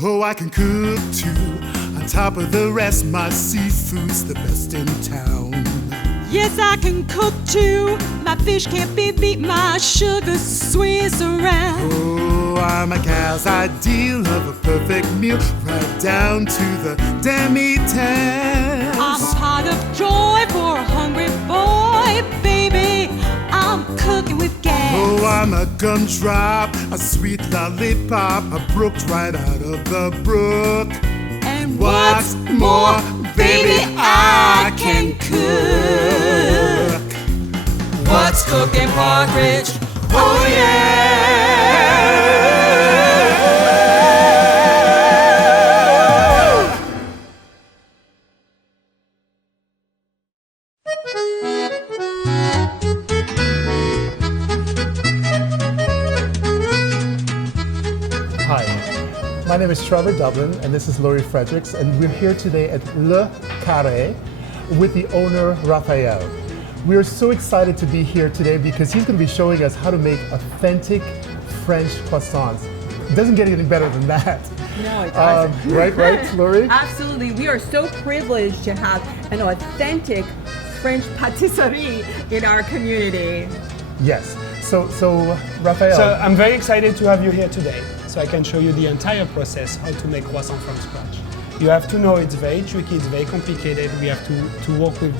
Oh, I can cook too. On top of the rest, my seafood's the best in town. Yes, I can cook too. My fish can't be beat, my sugar's Swiss around. Oh, I'm a gal's ideal of a perfect meal, right down to the demi-tasse. I'm a pot of joy for a hungry boy, baby. I'm cooking with gas. Oh, I'm a gumdrop, a sweet lollipop, a brook right out of the brook. And what's more, baby, I can cook. What's cooking, Partridge? Oh yeah! Hi, my name is Trevor Dublin, and this is Laurie Fredrics, and we're here today at Le Carré with the owner, Raphael. We are so excited to be here today because he's going to be showing us how to make authentic French croissants. It doesn't get any better than that. No, it doesn't. Right, Laurie? Absolutely. We are so privileged to have an authentic French pâtisserie in our community. Yes. So Raphael. So I'm very excited to have you here today, so I can show you the entire process, how to make croissant from scratch. You have to know it's very tricky, it's very complicated. We have to work with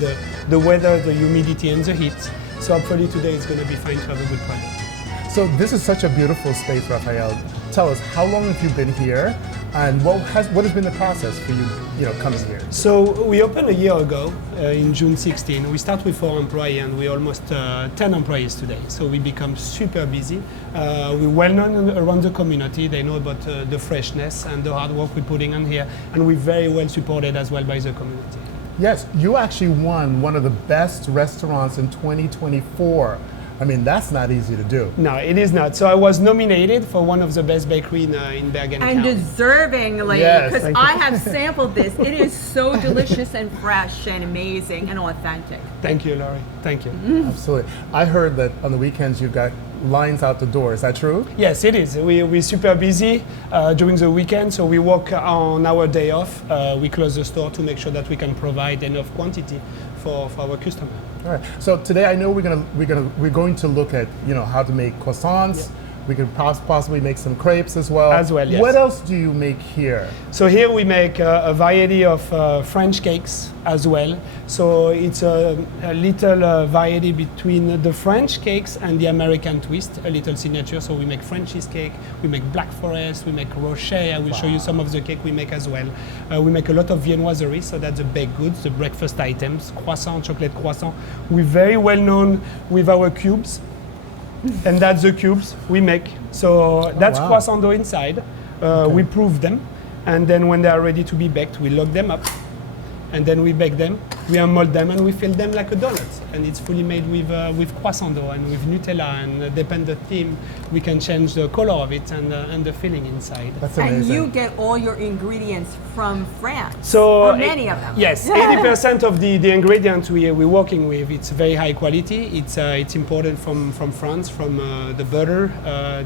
the weather, the humidity, and the heat. So hopefully today it's going to be fine to have a good product. So this is such a beautiful space, Raphael. Tell us, how long have you been here, and what has been the process for you, coming here? So we opened a year ago, in June 16. We start with 4 employees, and we're almost 10 employees today. So we become super busy. We're well known around the community. They know about the freshness and the hard work we're putting on here, and we're very well supported as well by the community. Yes, you actually won one of the best restaurants in 2024. I mean, that's not easy to do. No, it is not. So I was nominated for one of the best bakery in Bergen And County. deservingly, Yes, because thank I you. have sampled this. It is so delicious and fresh and amazing and authentic. Thank you, Laurie. Thank you. Absolutely. I heard that on the weekends you've got lines out the door. Is that true? Yes, it is. We're super busy during the weekend, so we work on our day off. We close the store to make sure that we can provide enough quantity for our customer. All right. So today I know we're going to look at how to make croissants. Yeah. We could possibly make some crepes as well. As well, yes. What else do you make here? So here we make a variety of French cakes as well. So it's a little variety between the French cakes and the American twist, a little signature. So we make French cheesecake, we make Black Forest, we make Rocher. I will show you some of the cake we make as well. We make a lot of viennoiserie, so that's the baked goods, the breakfast items, croissant, chocolate croissant. We're very well known with our cubes. And that's the cubes we make. So that's croissant dough inside. We proof them, and then when they are ready to be baked, we lock them up, and then we bake them. We unmold them and we fill them like a donut. And it's fully made with croissant dough and with Nutella. And depend the theme, we can change the color of it and the filling inside. That's amazing. And you get all your ingredients from France. So or many of them. Yes, 80% of the ingredients we're working with, it's very high quality. It's imported from France, from the butter,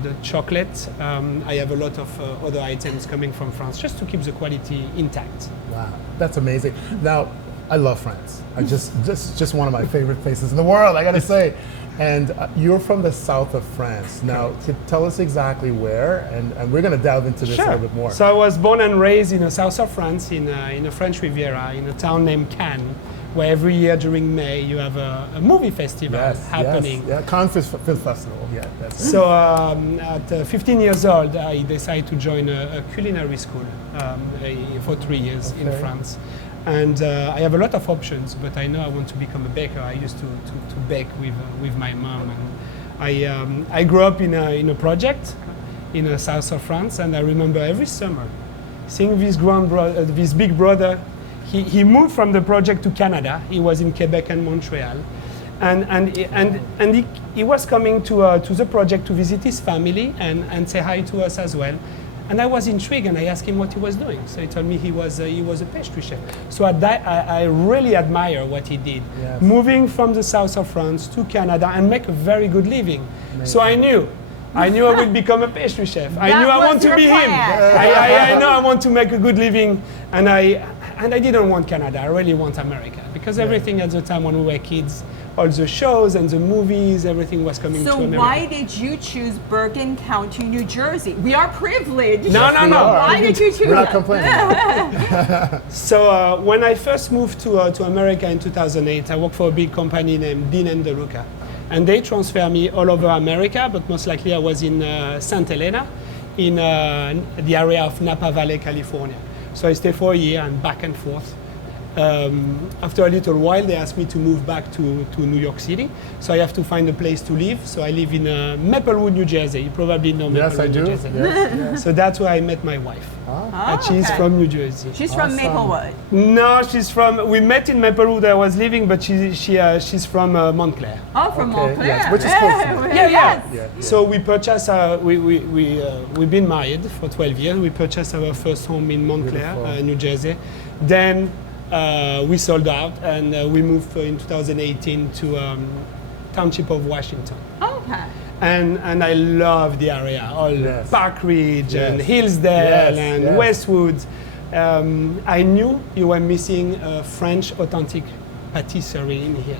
the chocolate. I have a lot of other items coming from France just to keep the quality intact. Wow, that's amazing. Now, I love France. I just one of my favorite places in the world, I gotta say. And you're from the south of France. Now, tell us exactly where, and we're gonna delve into this a little bit more. So I was born and raised in the south of France, in the French Riviera, in a town named Cannes, where every year during May you have a movie festival happening. Yes. Yeah, Cannes Film Festival. Yeah. So at 15 years old, I decided to join a culinary school for 3 years in France. And I have a lot of options, but I know I want to become a baker. I used to bake with my mom, and I grew up in a project in the south of France, and I remember every summer seeing this big brother. He moved from the project to Canada. He was in Quebec and Montreal, and he was coming to the project to visit his family and say hi to us as well. And I was intrigued, and I asked him what he was doing. So he told me he was a pastry chef. So at that, I really admire what he did, moving from the south of France to Canada and make a very good living. Amazing. So I knew I knew I would become a pastry chef. I knew I was want to your be him. plan. I know I want to make a good living, and I didn't want Canada. I really want America because everything at the time when we were kids, all the shows and the movies, everything was coming to So America. why did you choose Bergen County, New Jersey? We are privileged. No. Why did you choose We're not that? complaining. So when I first moved to America in 2008, I worked for a big company named Dean & DeLuca. And they transferred me all over America, but most likely I was in St. Helena, in the area of Napa Valley, California. So I stayed for a year and back and forth. After a little while, they asked me to move back to New York City. So I have to find a place to live. So I live in Maplewood, New Jersey. You probably know Yes, I Maplewood, do. New Jersey. Yes. So that's where I met my wife. And she's okay. from New Jersey. She's from Awesome. Maplewood. No, she's from. We met in Maplewood. I was living, but she's from Montclair. Oh, from Okay, Montclair. yes, which is close to me. Yes. Yeah. So we purchased. We've been married for 12 years. We purchased our first home in Montclair, Beautiful. New Jersey. Then we sold out, and we moved in 2018 to Township of Washington. Okay. And I love the area, all Yes. Park Ridge and Yes. Hillsdale Yes, and yes. Westwood. I knew you were missing a French authentic patisserie in here,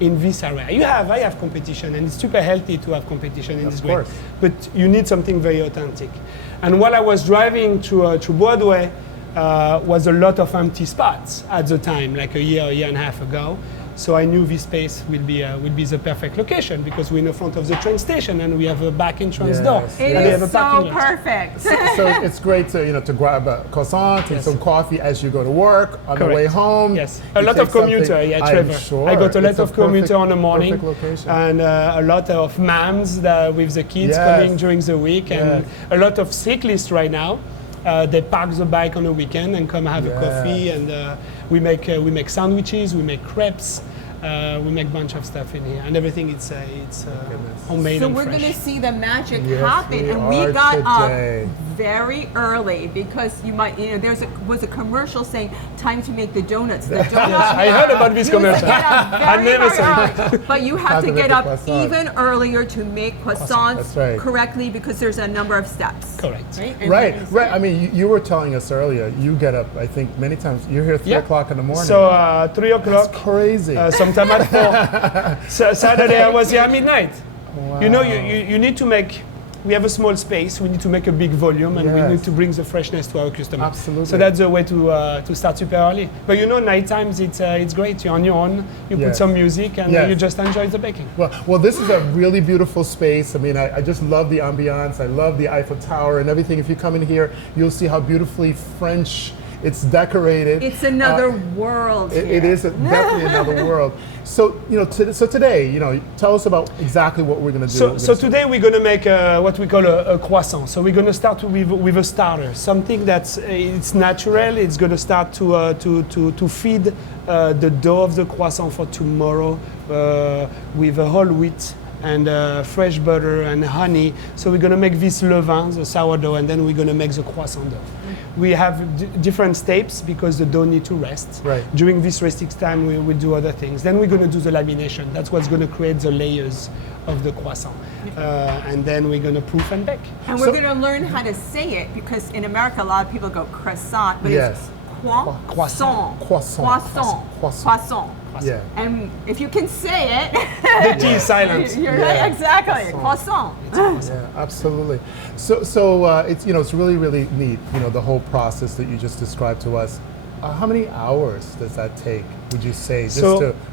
in this area. I have competition, and it's super healthy to have competition in Of this course. way. But you need something very authentic. And while I was driving through Broadway, was a lot of empty spots at the time, like a year and a half ago. So I knew this space would be the perfect location because we're in the front of the train station and we have a back entrance door. Yes, It and we have a is so parking lot. perfect. So it's great to grab a croissant and Yes. some coffee as you go to work on the Correct. way home. Yes, You a lot take of commuter, something- yeah, I'm Trevor. sure. I got a lot It's of commuter on the morning, perfect location. and a lot of moms with the kids Yes. coming during the week, and Yes. a lot of cyclists right now. They park the bike on the weekend and come have a coffee, and we make sandwiches, we make crêpes. We make a bunch of stuff in here, and everything it's homemade So and we're fresh. going to see the magic Yes, happen, we and we are got today. up very early because there was a commercial saying time to make the donuts. The donuts. I heard about this You have to commercial. get up I very, never very saw it. early. But you have How to to make get a up croissant. even earlier to make croissants That's right. correctly because there's a number of steps. Correct. Right. And Right, we're gonna see right. it. I mean, you were telling us earlier, you get up, I think, many times. You're here 3 Yeah. o'clock in the morning. So 3 o'clock. That's crazy. Sometime at 4. So Saturday I was here at midnight. Wow. You know, you need to make. We have a small space. We need to make a big volume, and we Yes. need to bring the freshness to our customer. Absolutely. So that's the way to start super early. But night times it's great. You're on your own. You put Yes. some music, and Yes. you just enjoy the baking. Well, this is a really beautiful space. I mean, I just love the ambiance. I love the Eiffel Tower and everything. If you come in here, you'll see how beautifully French it's decorated. It's another world. It here. is definitely another world. So, so today, tell us about exactly what we're going to do. So today we're going to make what we call a croissant. So we're going to start with a starter, something that's it's natural. It's going to start to feed the dough of the croissant for tomorrow with a whole wheat and fresh butter and honey. So we're going to make this levain, the sourdough, and then we're going to make the croissant dough. We have different steps because the dough needs to rest. Right. During this resting time, we will do other things. Then we're going to do the lamination. That's what's going to create the layers of the croissant. And then we're going to proof and bake. And we're going to learn how to say it because in America a lot of people go croissant, but Yes. it's croissant. Croissant. Croissant. Croissant. Croissant. Yeah. And if you can say it, The T is silent. you're Yeah. right, exactly. Croissant. Yeah, absolutely. So it's it's really, really neat. The whole process that you just described to us. How many hours does that take? Would you say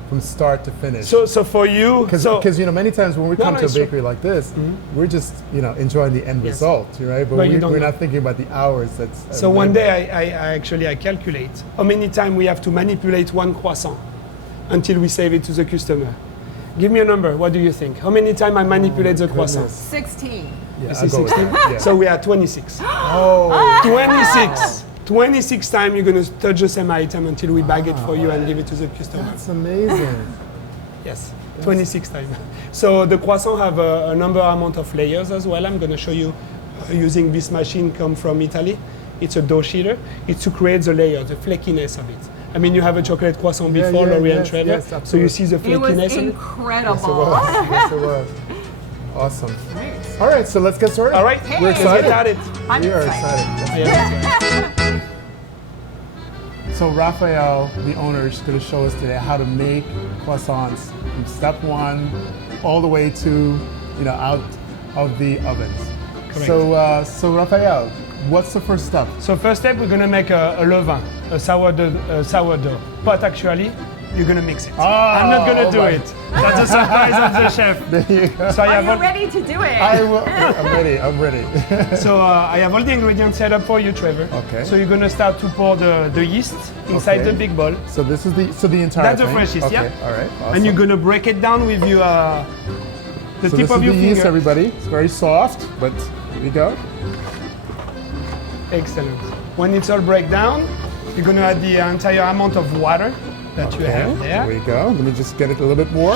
from start to finish? So for you, Because many times when we come to a it's true. bakery like this, we're just enjoying the end Yes. result, right? But But you don't we're know. not thinking about the hours. So one day I calculate how many times we have to manipulate one croissant until we save it to the customer. Give me a number. What do you think? How many times I manipulate the croissant? 16. Yeah, This I'll is go with 16. that, yeah. So we are 26. Oh, 26. 26 times you're going to touch the same item until we bag it for you and give it to the customer. that's amazing. Yes, 26 times. So the croissant have a number amount of layers as well. I'm going to show you using this machine come from Italy. It's a dough sheeter. It's to create the layer, the flakiness of it. I mean, you have a chocolate croissant before, Laurie and Trevor. yes, so you absolutely. see the It was flakiness of it. incredible. Yes, it was. Yes, it was. Awesome. Nice. All right, so let's get started. All right, We're let's excited. get at it. I'm We are excited. excited. Yeah. So Raphael, the owner, is going to show us today how to make croissants from step one all the way to, out of the ovens. Correct. So Raphael, what's the first step? So first step, we're gonna make a levain, a sourdough. But actually, you're gonna mix it. I'm not gonna do my- it. That's a surprise of the chef. There you go. So I Are have you all, ready to do it? I'm ready. I have all the ingredients set up for you, Trevor. Okay. So you're gonna start to pour the yeast inside Okay. the big bowl. So this is the entire That's the thing? fresh yeast, okay. yeah. All right. Awesome. And you're gonna break it down with your the so tip this of is your the finger. yeast, everybody. It's very soft, but here we go. Excellent. When it's all break down, you're gonna add the entire amount of water that you have There there. we go. Let me just get it a little bit more.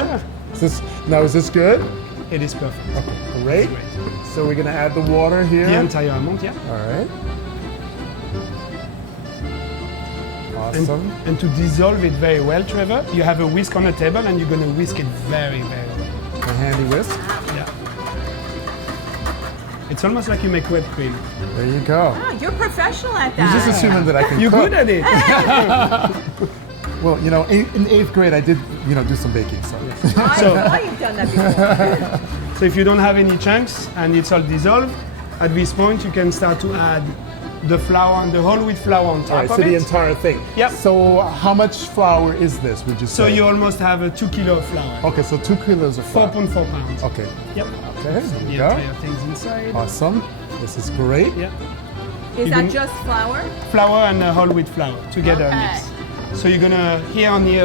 Sure. Is this good? It is perfect. Okay, great. Great. So we're gonna add the water here. The entire amount, yeah. All right. Awesome. And to dissolve it very well, Trevor, you have a whisk on the table and you're gonna whisk it very, very well. A handy whisk. Yeah. It's almost like you make whipped cream. There you go. Oh, you're professional at You're just that. assuming that I can You're cook. good at it. Well, in 8th grade, I did, do some baking. So. I know you've done that before. So if you don't have any chunks and it's all dissolved, at this point you can start to add the flour and the whole wheat flour on top All right, of so it. the entire thing. Yep. So how much flour is this? Would you say? So you almost have a 2 kilo of flour. Okay, so 2 kilos of flour. 4.4 pounds. Okay. Yep. Okay. There The you go. entire thing's inside. Awesome. This is great. Yeah. Is You that can- just flour? Flour and whole wheat flour together Okay. mixed. So you're gonna here on the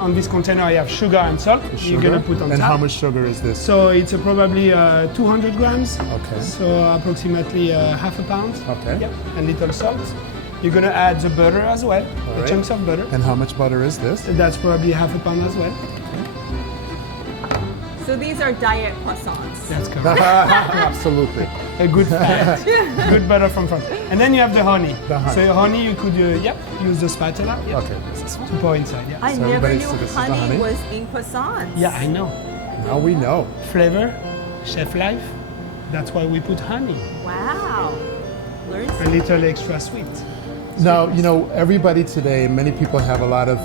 on this container I have sugar and salt. You're gonna put on And top. how much sugar is this? So it's probably 200 grams. Okay. So approximately half a pound. Okay. Yep. And little salt. You're gonna add the butter as well, the right. chunks of butter. And how much butter is this? That's probably half a pound as well. So these are diet croissants. That's correct. Absolutely. A good fat, good butter from front. And then you have the honey. The honey. So your honey, you could use the spatula. Yep. Okay. This is To pour inside. Yeah. I So never everybody- knew so this is the honey honey? was in croissants. Yeah, I know. Now we know. Flavor, chef life. That's why we put honey. Wow. Learn A little extra sweet. Now, everybody today, many people have a lot of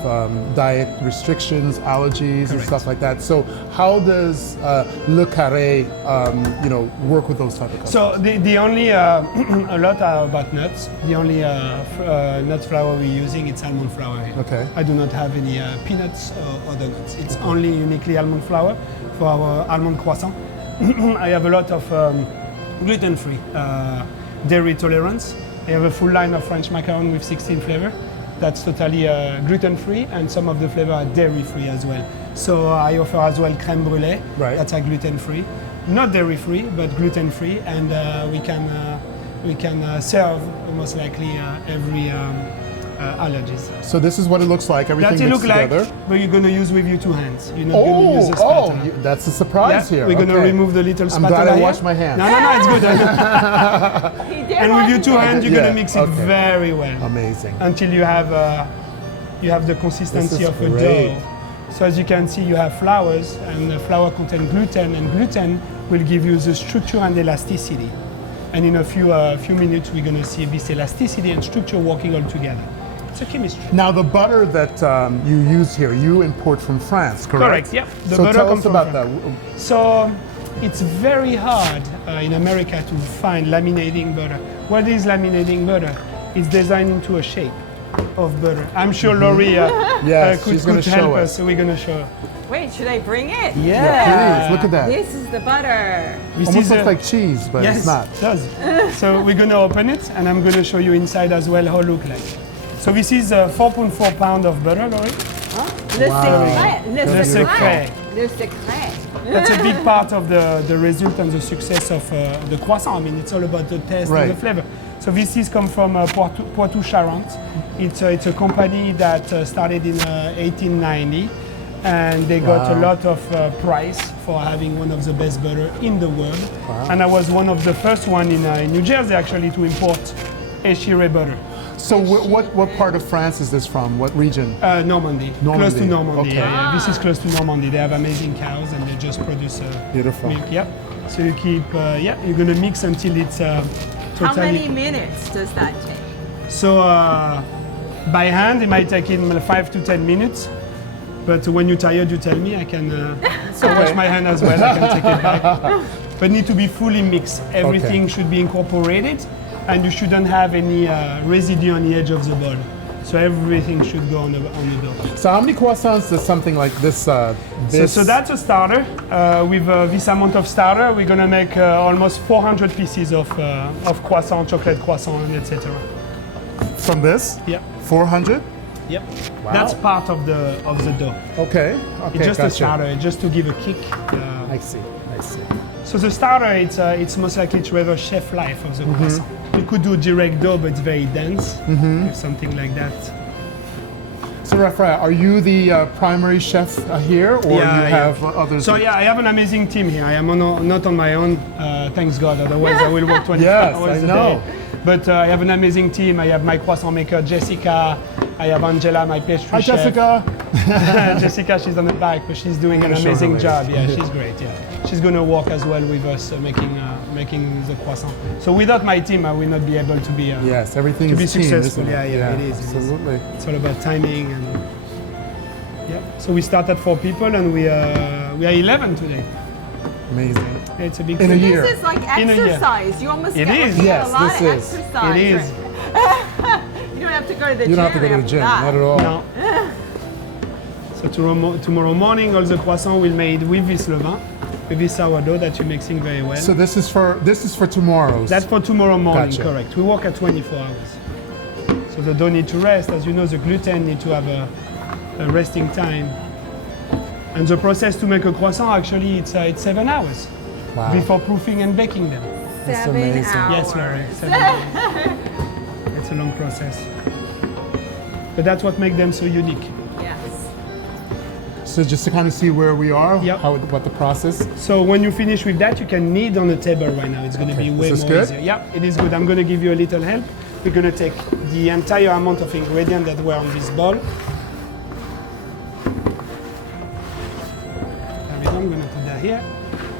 diet restrictions, allergies, and Correct. stuff like that. So how does Le Carré, work with those type of customers? So the only, a lot are about nuts. The only nut flour we're using, it's almond flour here. Okay. I do not have any peanuts or other nuts. It's only uniquely almond flour for our almond croissant. I have a lot of gluten-free, dairy tolerance. I have a full line of French macaron with 16 flavor. That's totally gluten-free, and some of the flavor are dairy-free as well. So I offer as well crème brûlée. Right. That's a gluten-free, not dairy-free, but gluten-free, and we can serve most likely every allergies. So this is what it looks like, everything That's it mixed look like, together. but you're gonna use with your 2 hands. You're not gonna use a spatula. That's a surprise Yeah, here. we're gonna Okay. remove the little I'm spatula glad I here. washed my hands. No, it's good. He did And with your 2 hands, you're Yeah, gonna mix it okay. very well Amazing. until you have the consistency This is of a great. dough. So as you can see, you have flours, and the flour contains gluten, and gluten will give you the structure and elasticity. And in a few minutes, we're gonna see this elasticity and structure working all together. It's a chemistry. Now the butter that you use here, you import from France, correct? Correct, yeah. The So butter tell comes us from about France. that. So it's very hard in America to find laminating butter. What is laminating butter? It's designed into a shape of butter. I'm sure Laurie Yes, could she's gonna help show us. us. So we're gonna show. Wait, should I bring it? Please, look at that. This is the butter. This Almost is looks a- like cheese, but yes, it's not. it does. So we're gonna open it, and I'm gonna show you inside as well how it look like. So this is 4.4 pounds of butter, Laurie. Le Wow. secret. Le secret. Le secret. That's a big part of the result and the success of the croissant. I mean, it's all about the taste Right. and the flavor. So this is come from Poitou-Charentes. It's a company that started in 1890, and they got a Wow. lot of prize for having one of the best butter in the world. Wow. And I was one of the first one in New Jersey actually to import Echiré butter. So what part of France is this from? What region? Normandy. Normandy. Close to Normandy. Okay. Yeah. This is close to Normandy. They have amazing cows and they just produce Beautiful. milk. Yeah. So you keep, you're gonna mix until it's totally. How many minutes does that take? So by hand, it might take in 5 to 10 minutes. But when you're tired, you tell me. I can wash my hand as well. I can take it back. But need to be fully mixed. Everything should be incorporated, and you shouldn't have any residue on the edge of the bowl. So everything should go on the dough. So how many croissants does something like this? So that's a starter. With this amount of starter, we're gonna make almost 400 pieces of croissant, chocolate croissant, etc. From this? Yeah. 400? Yep. Wow. That's part of the dough. Okay. It's just gotcha. a starter, just to give a kick. I see. So the starter, it's most likely Trevor chef life of the croissant. You could do direct dough, but it's very dense, or something like that. So Raphael, are you the primary chef here, or you have others? So I have an amazing team here. I am not on my own, thanks God, otherwise I will work 25 hours a day. But I have an amazing team. I have my croissant maker, Jessica. I have Angela, my pastry Hi, chef. Jessica. Jessica, she's on the back, but she's doing an amazing job. Yeah, she's great. Yeah, she's gonna work as well with us making the croissant. So without my team, I will not be able to be yes, everything to be is team, successful. isn't it? Yeah, it is. Absolutely. It's all about timing and So we start at 4 people, and we are 11 today. Amazing. It's a big In a thing. year. This is like In a year. exercise. You almost It get, is. like, Yes, a lot this of is. exercise. It is. Right? You don't have to go to the You gym. don't have to go to the after gym, that. not at all. No. So tomorrow morning, all the croissants will be made with this levain, with this sourdough that you're mixing very well. So this is for tomorrow's. That's for tomorrow morning, Gotcha. correct. We work at 24 hours. So the dough need to rest. As you know, the gluten need to have a resting time. And the process to make a croissant, actually, it's 7 hours Wow. before proofing and baking them. That's 7 amazing. hours. Yes, Laurie, 7 hours. It's a long process. But that's what makes them so unique. Yes. So just to kind of see where we are, Yep. what the process. So when you finish with that, you can knead on the table right now. It's going to be way This is more good? easier. Yeah, it is good. I'm going to give you a little help. We're going to take the entire amount of ingredient that were on this bowl. I'm going to put that here.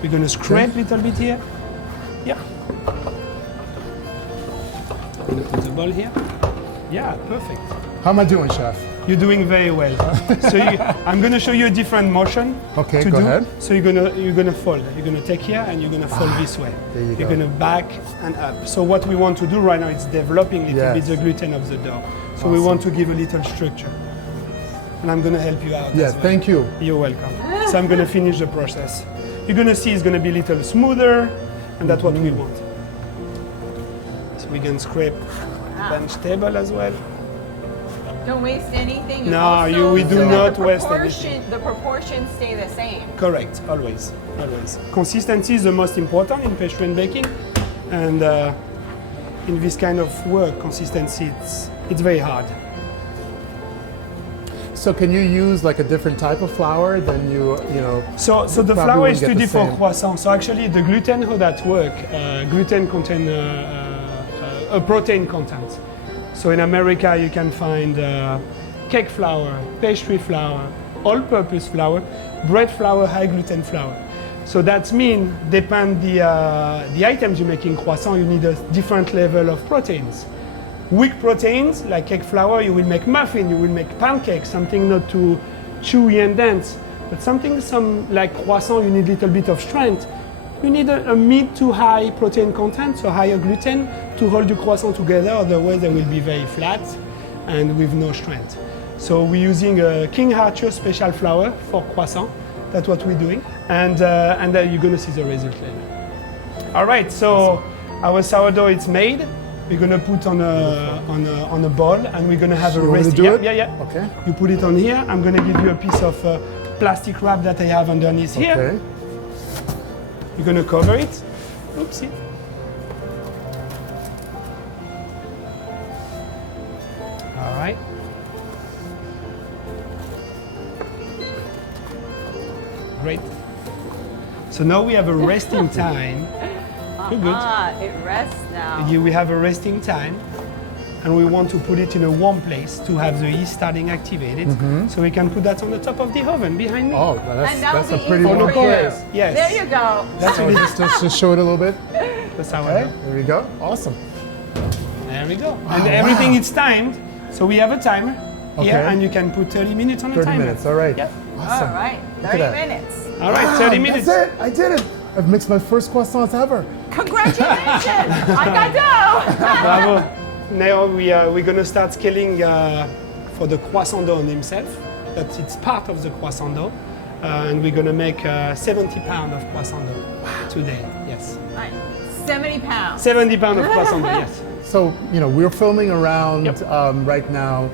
We're going to scrape a little bit here. Yeah. I'm going to put the bowl here. Yeah, perfect. How am I doing, chef? You're doing very well. So I'm going to show you a different motion. Okay, to go do. ahead. So you're gonna fold. You're gonna take here and you're gonna fold this way. There you You're go. gonna back and up. So what we want to do right now is developing a little bit Yes. the gluten of the dough. So we want to give a little structure. And I'm gonna help you out. Yes, as well. thank you. You're welcome. So I'm gonna finish the process. You're gonna see it's gonna be a little smoother, and that's what we want. So we can scrape bench table as well. Don't waste anything. No, Also, we do so that not the waste proportion- anything. The proportions stay the same. Correct, always. Consistency is the most important in pastry and baking, and in this kind of work, consistency it's very hard. So can you use like a different type of flour than you know? So the Probably flour wouldn't is get too the deep for same. croissant. So actually, the gluten how that work, gluten contain a protein content. So in America, you can find cake flour, pastry flour, all-purpose flour, bread flour, high gluten flour. So that means, depend the items you make in croissant, you need a different level of proteins. Weak proteins, like cake flour, you will make muffin, you will make pancakes, something not too chewy and dense. But some like croissant, you need a little bit of strength. You need a mid to high protein content, so higher gluten, to hold the croissant together, otherwise they will be very flat and with no strength. So we're using a King Arthur special flour for croissant. That's what we're doing. And then you're gonna see the result later. All right, so our sourdough is made. We're gonna put on a bowl, and we're gonna have So a you want me rest. to do it? Yeah. Okay. You put it on here. I'm gonna give you a piece of plastic wrap that I have underneath here. Okay. You're gonna cover it. Oopsie. All right. Great. So now we have a resting time. You're good. It rests now. We have a resting time. and we want to put it in a warm place to have the yeast starting activated. So we can put that on the top of the oven behind me. Oh, well, And that that's will a be pretty easy warm for you. place. Yes. There you go. That's So just show it a little bit. the sourdough. Okay, there we go. Awesome. There we go. Oh, And everything is timed. So we have a timer here, Okay. and you can put 30 minutes on the 30 timer. minutes, all right. Yep. Awesome. All right, Look at 30 that. minutes. All right, 30 minutes. That's it. I did it. I've mixed my first croissants ever. Congratulations! I got dough! Bravo. Now we're going to start scaling for the croissant dough himself. That it's part of the croissant dough. And we're going to make 70 pounds of croissant dough today. Yes. Right. 70 pounds. 70 pounds of croissant dough, yes. So, we're filming around Yep. right now.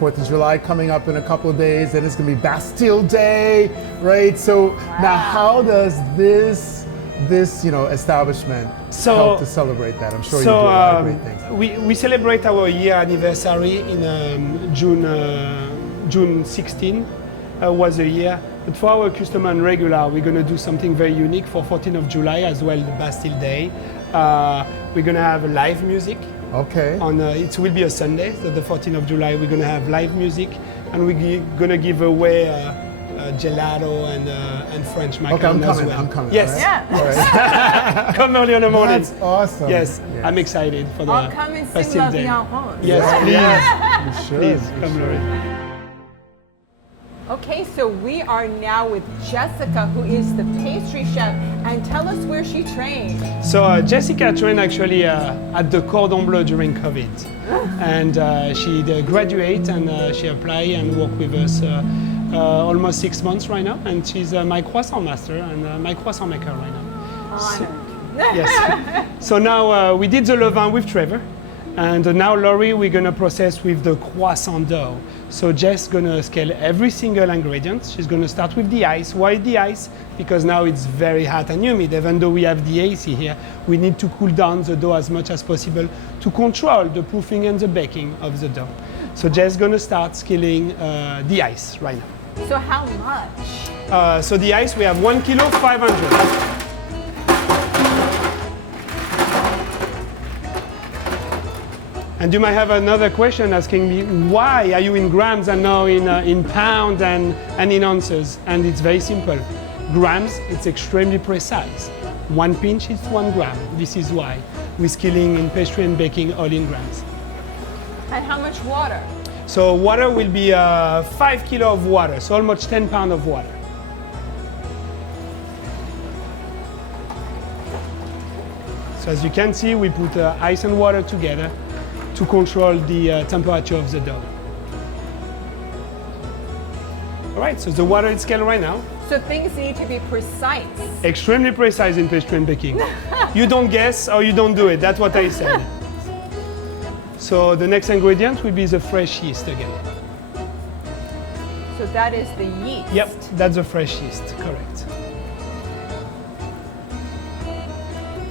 4th of July coming up in a couple of days, then it's going to be Bastille Day, right? So now how does this establishment help to celebrate that? I'm sure you do a lot of great things. We celebrate our year anniversary in June 16 was a year. But for our customer and regular, we're going to do something very unique for 14th of July as well, the Bastille Day. We're going to have live music. Okay. It will be a Sunday, so the 14th of July, we're going to have live music, and we're going to give away gelato and French macaron as well. I'm coming. Yes. All right? Yeah. All right. Come early in the morning. That's awesome. Yes, I'm excited for the I'll come and sing Bastille La Day. Vie en Rose. Yes, please. You should. Please, You come should. Laurie. Okay, so we are now with Jessica, who is the pastry chef, and tell us where she trained. So Jessica trained actually at the Cordon Bleu during COVID. And she graduated and she applied and worked with us almost 6 months right now. And she's my croissant master and my croissant maker right now. Honored. Yes. So now we did the levain with Trevor. And now Laurie, we're gonna process with the croissant dough. So Jess gonna scale every single ingredient. She's gonna start with the ice. Why the ice? Because now it's very hot and humid. Even though we have the AC here, we need to cool down the dough as much as possible to control the proofing and the baking of the dough. So Jess gonna start scaling the ice right now. So how much? So the ice, we have 1 kilo, 500. And you might have another question asking me, why are you in grams and now in pounds and in ounces? And it's very simple. Grams, it's extremely precise. 1 pinch is 1 gram. This is why we're scaling in pastry and baking all in grams. And how much water? So water will be 5 kilo of water, so almost 10 pounds of water. So as you can see, we put ice and water together to control the temperature of the dough. All right, so the water is scaled right now. So things need to be precise. Extremely precise in pastry and baking. You don't guess or you don't do it, that's what I said. So the next ingredient will be the fresh yeast again. So that is the yeast. Yep, that's the fresh yeast, correct.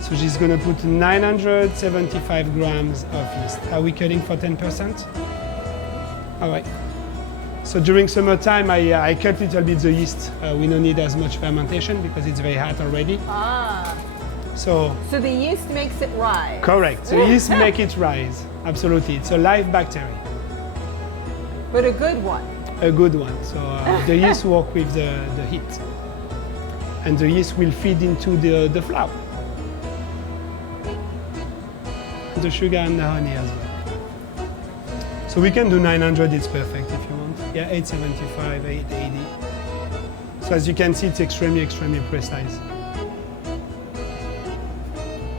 So she's gonna put 975 grams of yeast. Are we cutting for 10%? All right. So during summertime, I cut a little bit the yeast. We don't need as much fermentation because it's very hot already. Ah. So So the yeast makes it rise. correct. So yeast make it rise. Absolutely. It's a live bacteria. But a good one. A good one. So the yeast work with the heat. And the yeast will feed into the flour. The sugar and the honey as well. So we can do 900, it's perfect if you want. Yeah, 875, 880. So as you can see, it's extremely, extremely precise.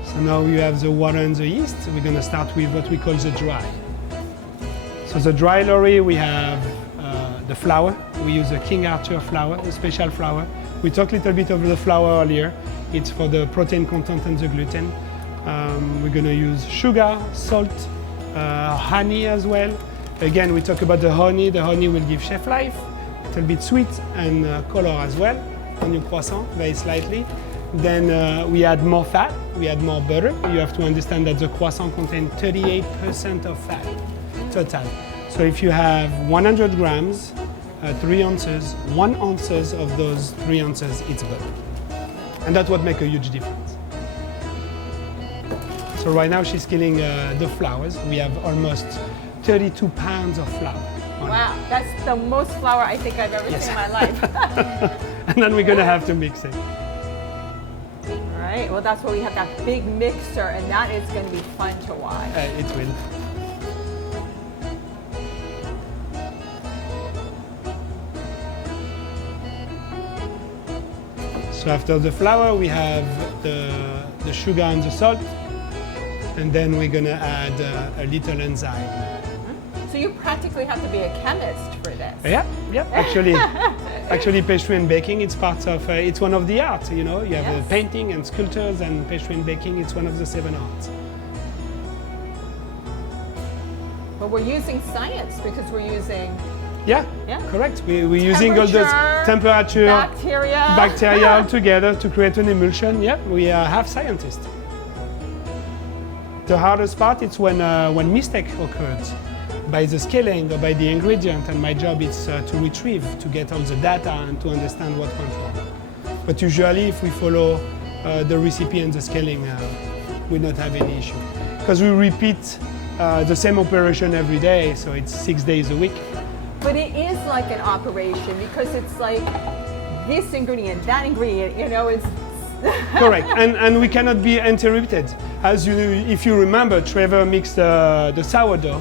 So now you have the water and the yeast. We're gonna start with what we call the dry. So the dry, Laurie, we have the flour. We use a King Arthur flour, a special flour. We talked a little bit of the flour earlier. It's for the protein content and the gluten. We're gonna use sugar, salt, honey as well. Again, we talk about the honey. The honey will give chef life, a little bit sweet and color as well on your croissant, very slightly. Then we add more fat, we add more butter. You have to understand that the croissant contains 38% of fat total. So if you have 100 grams, 3 ounces, 1 ounces of those 3 ounces, it's butter. And that's what makes a huge difference. So right now she's killing the flowers. We have almost 32 pounds of flour. Wow, that's the most flour I think I've ever seen in my life. And then we're gonna have to mix it. All right, well that's why we have that big mixer, and that is going to be fun to watch. It will. So after the flour, we have the sugar and the salt, and then we're gonna add a little enzyme. So you practically have to be a chemist for this. Yeah. Actually, pastry and baking, it's part of, it's one of the arts, you know. You have painting and sculptures, and pastry and baking, it's one of the 7 arts. But we're using science because we're using Yeah. Correct. We're using all those temperature, bacteria all together to create an emulsion. Yeah, we are half scientists. The hardest part is when mistake occurs by the scaling or by the ingredient, and my job is to retrieve, to get all the data and to understand what went wrong. But usually, if we follow the recipe and the scaling, we don't have any issue because we repeat the same operation every day, so it's 6 days a week. But it is like an operation because it's like this ingredient, that ingredient, you know, it's... Correct, and we cannot be interrupted. As you, if you remember, Trevor mixed the sourdough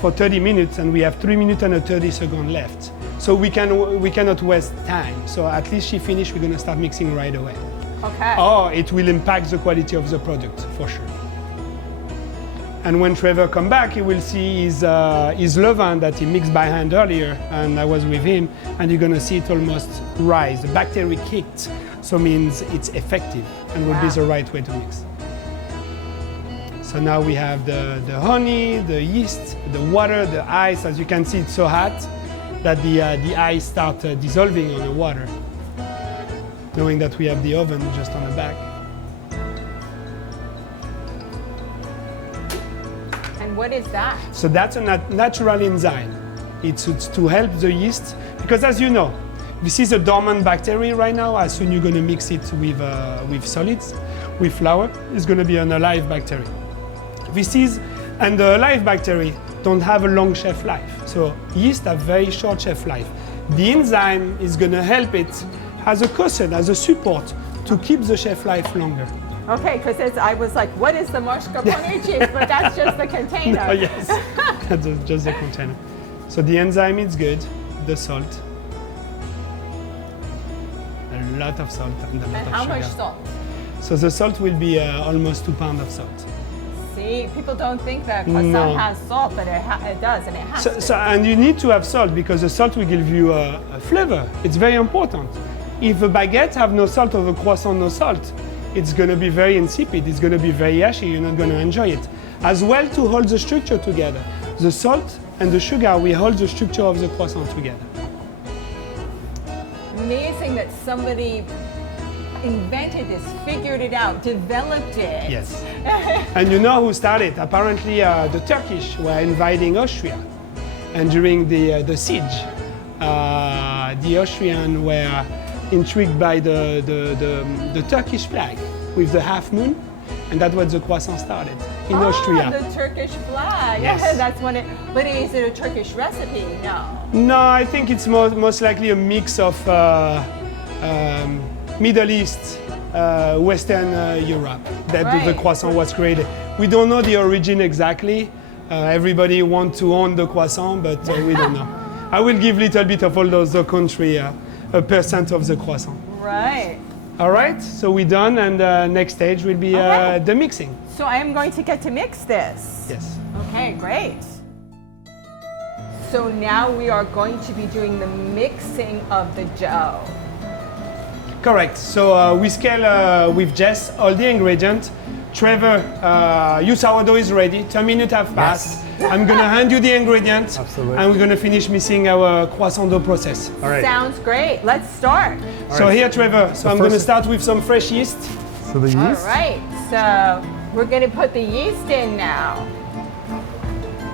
for 30 minutes, and we have 3 minutes and 30 seconds left. So we cannot waste time. So at least she finished, we're gonna start mixing right away. Okay. Or it will impact the quality of the product, for sure. And when Trevor come back, he will see his levain that he mixed by hand earlier, and I was with him, and you're gonna see it almost rise. The bacteria kicked, so means it's effective and will be the right way to mix. So now we have the honey, the yeast, the water, the ice. As you can see, it's so hot that the ice starts dissolving on the water, knowing that we have the oven just on the back. What is that? So that's a natural enzyme. It's to help the yeast, because as you know, this is a dormant bacteria right now. As soon as you're going to mix it with solids, with flour, it's going to be an alive bacteria. And the alive bacteria don't have a long shelf life. So yeast have very short shelf life. The enzyme is going to help it as a cushion, as a support to keep the shelf life longer. Okay, because I was like, what is the mascarpone cheese? But that's just the container. Oh, yes, that's just the container. So the enzyme is good, the salt, a lot of salt and a lot of sugar. How much salt? So the salt will be almost 2 pounds of salt. See, people don't think that croissant has salt, but it does, and it has to. So, and you need to have salt because the salt will give you a flavor. It's very important. If a baguette have no salt or the croissant no salt, it's going to be very insipid, it's going to be very ashy, you're not going to enjoy it. As well, to hold the structure together. The salt and the sugar will hold the structure of the croissant together. Amazing that somebody invented this, figured it out, developed it. Yes. And you know who started? Apparently the Turkish were invading Austria. And during the siege, the Austrians were intrigued by the Turkish flag with the half moon, and that's what the croissant started in Austria. The Turkish flag. Yes. That's when it. But is it a Turkish recipe? No. No, I think it's most likely a mix of Middle East, Western Europe that the croissant was created. We don't know the origin exactly. Everybody wants to own the croissant, but we don't know. I will give a little bit of all those country. A % of the croissant. Right. All right, so we're done, and next stage will be the mixing. So I am going to get to mix this. Yes. Okay, great. So now we are going to be doing the mixing of the dough. Correct. So we scale with Jess all the ingredients. Trevor, your sourdough is ready. 10 minutes have passed. Yes. I'm gonna hand you the ingredients. Absolutely. And we're gonna finish mixing our croissant dough process. All right. Sounds great. Let's start. So here, Trevor. So I'm gonna start with some fresh yeast. So the yeast. All right. So we're going to put the yeast in now.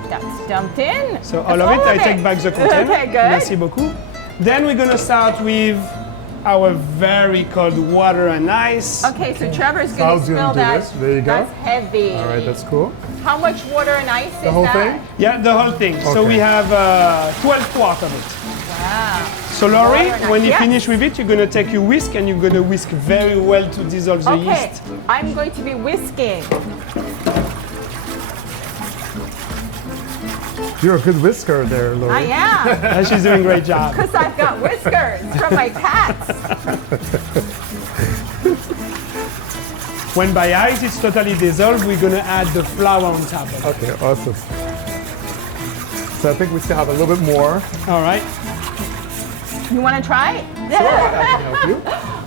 That's dumped in. So all of it. I take back the container. Okay, good. Merci beaucoup. Then we're gonna start with our very cold water and ice. Okay, so Trevor's So I going was to gonna spill do that. this. There you go. That's heavy. All right, that's cool. How much water and ice is The whole that? thing? Yeah, the whole thing. So Okay. we have 12 quarts of it. Wow. So Laurie, Water and when ice. you Yes. finish with it, you're gonna take your whisk and you're gonna whisk very well to dissolve the Okay, yeast. I'm going to be whisking. You're a good whisker there, Lori. I am, She's doing a great job. because I've got whiskers from my cats. When by ice it's totally dissolved, we're gonna add the flour on top of it. Okay, awesome. So I think we still have a little bit more. All right. You want to try it? Sure, I can help you.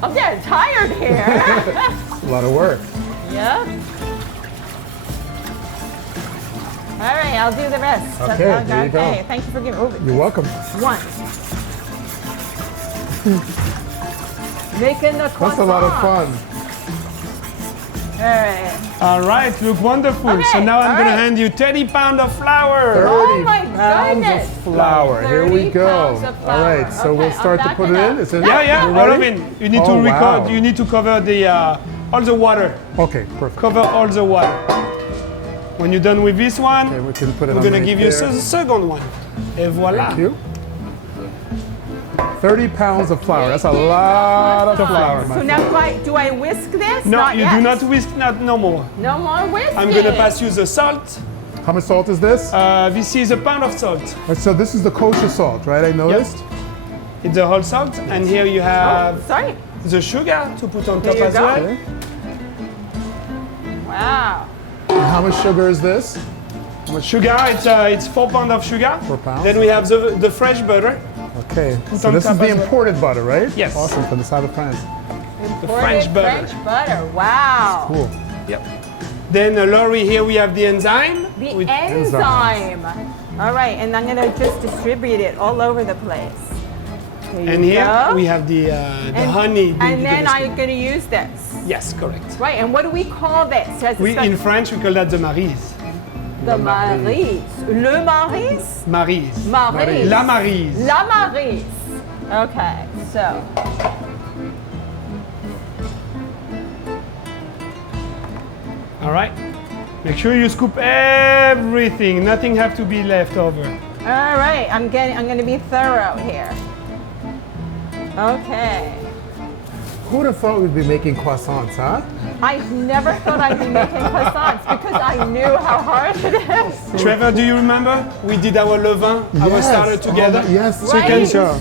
I'm getting tired here. It's a lot of work. Yeah. All right, I'll do the rest. Okay, there you go. Okay, thank you for giving. Oh, You're welcome. one. Making the croissant. That's a lot of fun. All right. All right, look wonderful. Okay, So now I'm all gonna right. hand you 30 pounds of flour. Oh my 30 pounds goodness. of flour. Here we 30 go. pounds of All right, flour. so Okay, we'll start I'll to put back it it in. up. Is it? Yeah, yeah, You all of ready? it. You need to Oh, record. wow. You need to cover the all the water. Okay, perfect. Cover all the water. When you're done with this one, Okay, we can put it we're on gonna right give you there. a second one. Et voilà. Thank you. 30 pounds of flour. That's a lot of flour, my So now do I whisk this? No, Not you yet. do not whisk, no more. No more whisking. I'm gonna pass you the salt. How much salt is this? This is a pound of salt. So this is the kosher salt, right? I noticed. It's the whole salt, and here you have Sorry. the sugar to put on There top you as go. well. Okay. Wow. And how much sugar is this? Sugar, it's 4 pounds of sugar. 4 pounds. Then we have the fresh butter, Okay. So on this is top the as well. imported butter, right? Yes. Awesome, from the south of France. the French butter. French butter. Wow. Cool. Yep. Then Laurie, here we have the enzyme. The with- enzyme. All right, and I'm gonna just distribute it all over the place. There and you here go. we have the honey. And you're then gonna I'm gonna use this. scoop. Yes, correct. Right, and what do we call this? In French, we call that the Maryse. The Maryse. Le Maryse? Maryse. Maryse. La Maryse. La Maryse. Okay, so. All right. Make sure you scoop everything. Nothing have to be left over. All right, I'm gonna be thorough here. Okay. Who would have thought we'd be making croissants, huh? I never thought I'd be making croissants because I knew how hard it is. Trevor, do you remember? We did our levain, our Yes. starter together. Oh, yes. So you can, Right. Sure.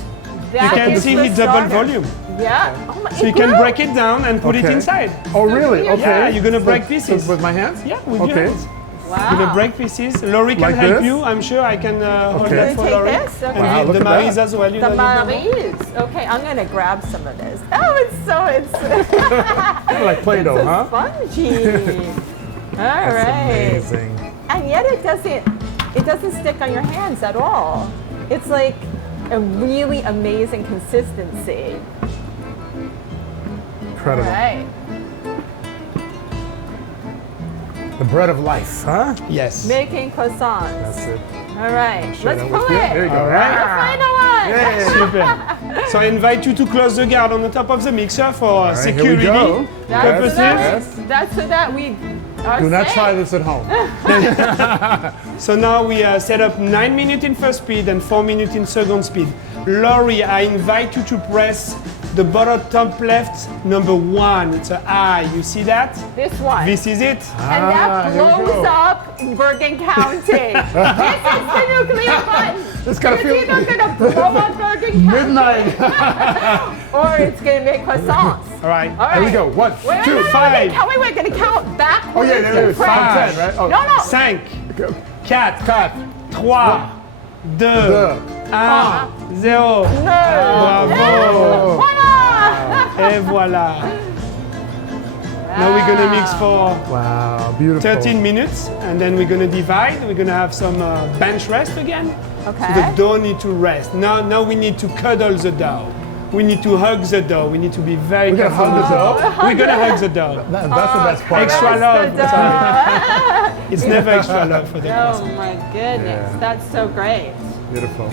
you can see the it's double starter. volume. Yeah. Oh my, So you can break it down and put it Okay. inside. Oh, really? Yeah, Okay. you're gonna break So pieces. with my hands? Yeah, with your Okay. hands. Wow. You're gonna break pieces. Laurie can Like help this? you. I'm sure I can hold Okay. that You for take Laurie. this? Okay. And Wow, the look at Maryse that. as well. You The don't need no more. Maryse. Okay, I'm gonna grab some of this. Oh, it's Like Play-Doh, so huh? spongy. All right. Amazing. And yet it doesn't stick on your hands at all. It's like a really amazing consistency. All Incredible. right. The bread of life, huh? Yes. Making croissants. That's it. All right. Share Let's that pull with you. it. There you go. All right. The final one. Yay. Super. So I invite you to close the guard on the top of the mixer for right, here we security go. That's purposes. so that we are Do not safe. try this at home. So now we set up 9 minutes in first speed and 4 minutes in second speed. Laurie, I invite you to press the bottom top left number 1. It's an I. You see that? This one. This is it. And that here we blows go. up Bergen County. This is the nuclear button. It's gotta It's feel either gonna blow up Bergen County midnight. or it's gonna make croissants. All right. All right. Here we go. 1, Wait, 2, 5. We're gonna count backwards. Oh, yeah, there it and is. 5, French. 10, right? Oh. No, no. 5, 4, 4, 3, 2, 1, 0. Bravo. Voilà. Et voilà. Now we're gonna mix for Wow, beautiful. 13 minutes and then we're gonna divide. We're gonna have some bench rest again. Okay. So the dough need to rest. Now we need to cuddle the dough. We need to hug the dough. We need to be very We're gonna careful. hug the dough? We're gonna hug the dough. That's the best part. Extra love. the Sorry. It's never extra love for the Oh croissant. my goodness, Yeah. that's so great. Beautiful.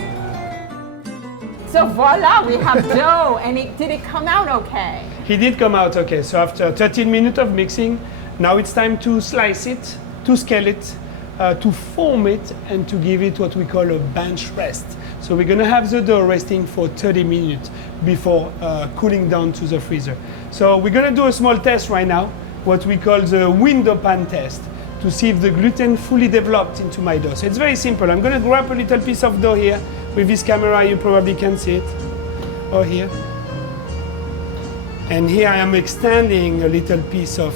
So voila, we have dough. And did it come out okay? He did come out okay. So after 13 minutes of mixing, now it's time to slice it, to scale it, to form it, and to give it what we call a bench rest. So we're gonna have the dough resting for 30 minutes before cooling down to the freezer. So we're gonna do a small test right now, what we call the window pan test, to see if the gluten fully developed into my dough. So it's very simple. I'm gonna grab a little piece of dough here. With this camera, you probably can see it, or here. And here I am extending a little piece of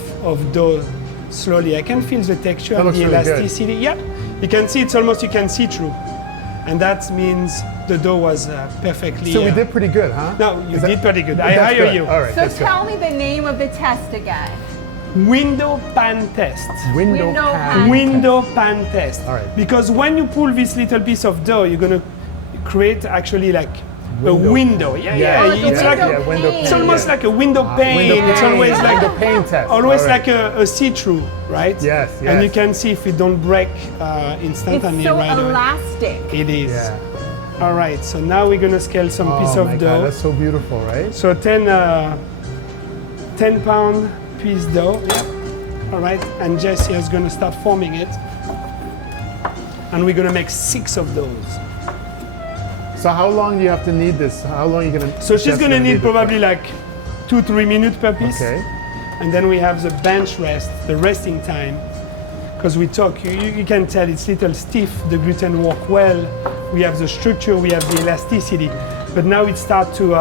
dough slowly. I can feel the texture and the elasticity. Yeah, you can see it's almost, you can see through. And that means the dough was perfectly... So we did pretty good, huh? No, you did pretty good. I hire you. All right, so tell me the name of the test again. Window pan test. Window pan test. All right. Because when you pull this little piece of dough, you're going to create actually like a window. It's almost like a window pane. It's always like the pane test. Always like a see-through, right? Yes. And you can see if it don't break instantly. It's so right elastic. away. It is. Yeah. All right. So now we're gonna scale some piece of dough. God, that's so beautiful, right? So 10 pound piece dough. All right. And Jessie is gonna start forming it. And we're gonna make 6 of those. So how long do you have to knead this? How long are you gonna? So she's gonna need probably like 2-3 minutes per piece. Okay. And then we have the bench rest, the resting time. Because we talk, you can tell it's a little stiff, the gluten work well. We have the structure, we have the elasticity. But now it starts to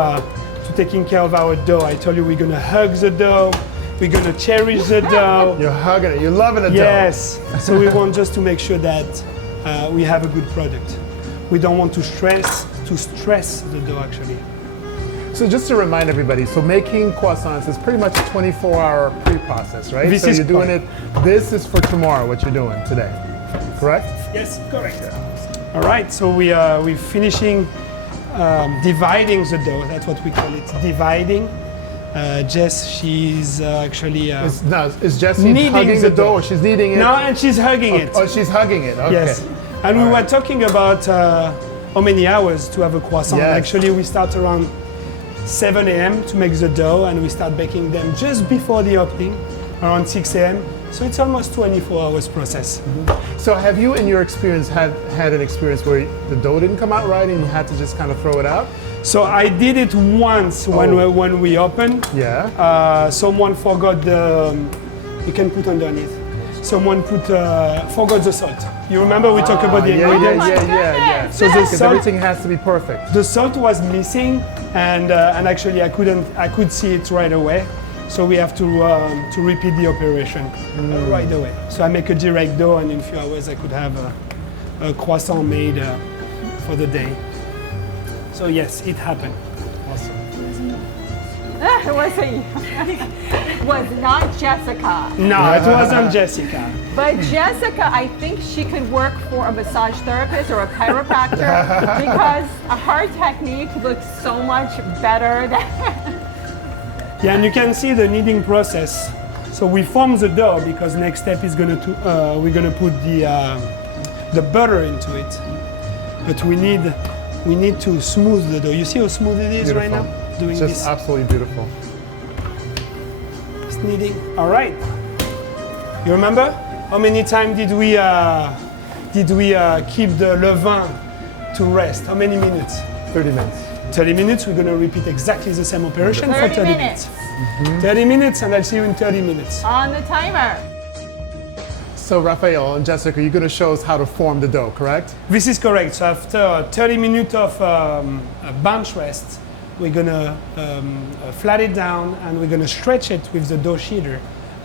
taking care of our dough. I told you we're gonna hug the dough, we're gonna cherish the dough. You're hugging it, you're loving the dough. Yes, so we want just to make sure that we have a good product. We don't want to stress the dough actually. So just to remind everybody, so making croissants is pretty much a 24-hour pre-process, right? This so is you're doing it, this is for tomorrow, what you're doing today, correct? Yes, correct. All right, so we're finishing dividing the dough. That's what we call it, dividing. Jess, she's actually Is Jessie kneading hugging the dough or she's kneading it? No, and she's hugging it. Oh, she's hugging it, okay. Yes, and we were talking about how many hours to have a croissant. Yes. Actually, we start around 7 a.m. to make the dough, and we start baking them just before the opening, around 6 a.m. So it's almost 24 hours process. Mm-hmm. So have you, in your experience, had an experience where the dough didn't come out right and you had to just kind of throw it out? So I did it once when we opened. Yeah. Someone forgot you can put underneath. Someone forgot the salt. You remember we talked about the ingredients? Yeah. So the Because salt, everything has to be perfect. the salt was missing, and actually I could see it right away. So we have to repeat the operation right away. So I make a direct dough, and in a few hours I could have a croissant made for the day. So yes, it happened. Awesome. It was not Jessica. No, it wasn't Jessica. But Jessica, I think she could work for a massage therapist or a chiropractor because her technique looks so much better than... Yeah, and you can see the kneading process. So we form the dough because next step is we're gonna put the butter into it. But we need to smooth the dough. You see how smooth it is right now? Doing Just this. absolutely beautiful. It's kneading. All right. You remember how many times did we keep the levain to rest? How many minutes? 30 minutes. 30 minutes. We're gonna repeat exactly the same operation for 30 minutes. 30 minutes, and I'll see you in 30 minutes. On the timer. So Raphael and Jessica, you're going to show us how to form the dough, correct? This is correct. So after 30 minutes of bench rest, we're gonna flat it down and we're gonna stretch it with the dough sheeter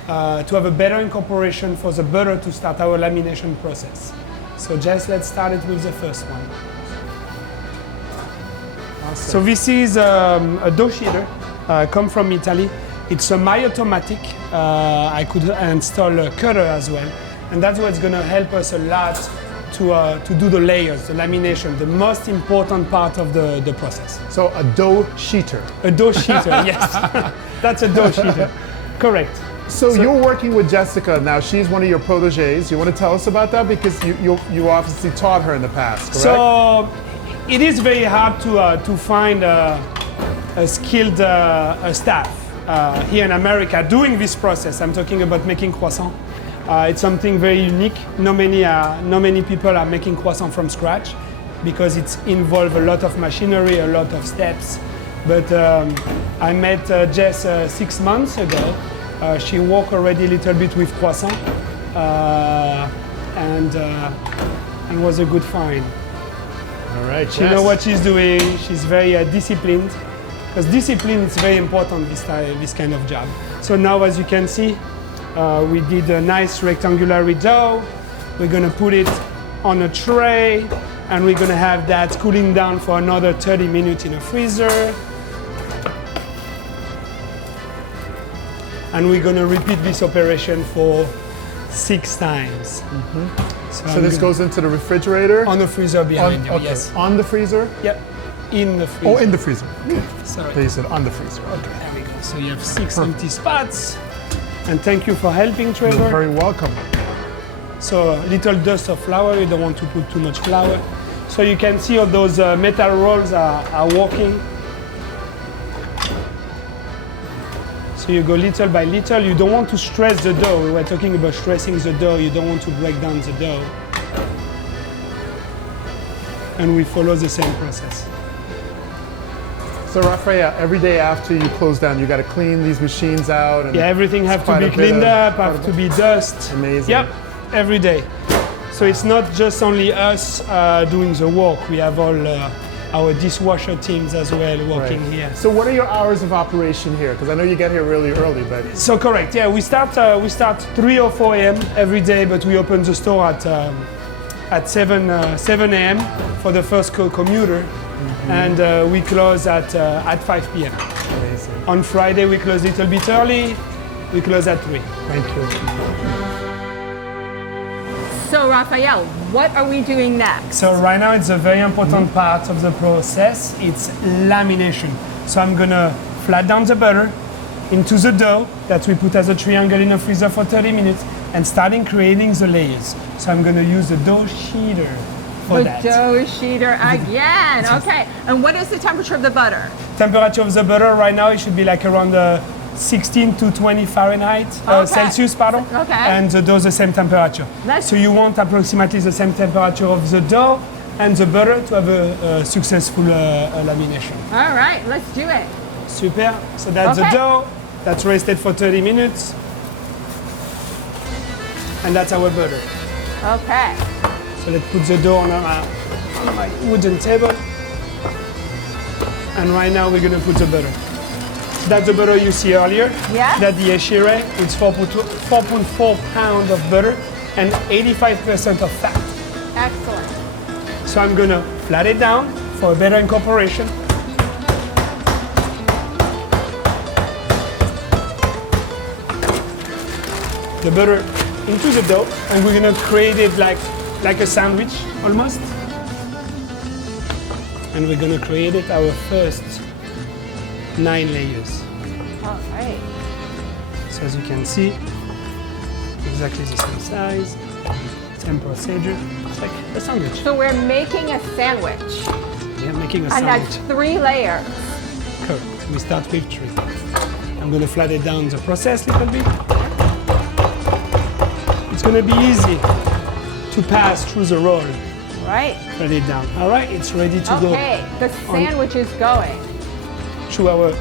to have a better incorporation for the butter to start our lamination process. So Jess, let's start it with the first one. Awesome. So this is a dough sheeter, come from Italy. It's semi-automatic. I could install a cutter as well. And that's what's gonna help us a lot to do the layers, the lamination, the most important part of the process. So a dough sheeter. A dough sheeter, yes. That's a dough sheeter, correct. So you're working with Jessica now. She's one of your proteges. You want to tell us about that? Because you obviously taught her in the past, correct? So it is very hard to find a skilled staff here in America doing this process. I'm talking about making croissant. It's something very unique. Not many people are making croissant from scratch because it involves a lot of machinery, a lot of steps. But I met Jess 6 months ago. She worked already a little bit with croissant and was a good find. All right. She knows what she's doing. She's very disciplined. Because discipline is very important this kind of job. So now, as you can see, we did a nice rectangular dough. We're gonna put it on a tray, and we're gonna have that cooling down for another 30 minutes in a freezer. And we're gonna repeat this operation for 6 times. So this goes into the refrigerator? On the freezer behind you, okay. yes. On the freezer? Yep, in the freezer. Oh, in the freezer. Okay. Sorry. So you said on the freezer. Okay. There we go. So you have 6 empty spots. And thank you for helping, Trevor. You're very welcome. So a little dust of flour, you don't want to put too much flour. So you can see all those metal rolls are working. So you go little by little. You don't want to stress the dough. We were talking about stressing the dough. You don't want to break down the dough. And we follow the same process. So Raphael, every day after you close down, you got to clean these machines out. And Yeah, everything have to be cleaned up, have to be dust. Amazing. Yep, every day. So it's not just only us doing the work. We have all our dishwasher teams as well working here. So what are your hours of operation here? Because I know you get here really early, but So correct, yeah. We start 3 or 4 a.m. every day, but we open the store at 7 a.m. for the first commuter, and we close at 5 p.m. amazing. On Friday we close a little bit early. We close at 3. Thank you. So Raphael, what are we doing next? So right now it's a very important part of the process. It's lamination. So I'm gonna flat down the butter into the dough that we put as a triangle in the freezer for 30 minutes and starting creating the layers. So I'm gonna use the dough sheeter for that. The dough sheeter again. Okay. And what is the temperature of the butter? Temperature of the butter right now it should be like around 16 to 20 Fahrenheit, Okay. Celsius, pardon. Okay. And the dough the same temperature. That's- So you want approximately the same temperature of the dough and the butter to have a successful lamination. All right, let's do it. Super. So that's Okay. the dough. That's rested for 30 minutes. And that's our butter. Okay. So let's put the dough on my wooden table. And right now we're gonna put the butter. So that's the butter you see earlier. Yeah. That's the Carré. It's 4.4 pounds of butter and 85% of fat. Excellent. So I'm gonna flat it down for a better incorporation. The butter into the dough, and we're gonna create it like a sandwich almost. And we're gonna create it our first 9 layers. All right. So as you can see, exactly the same size, same procedure. It's like a sandwich. So we're making a sandwich, We are making a and that's sandwich. 3 layers. Correct. We start with 3. I'm gonna flat it down the process a little bit. It's gonna be easy to pass through the roll. Right. Flat it down. All right, it's ready to go Okay. The sandwich is going. through our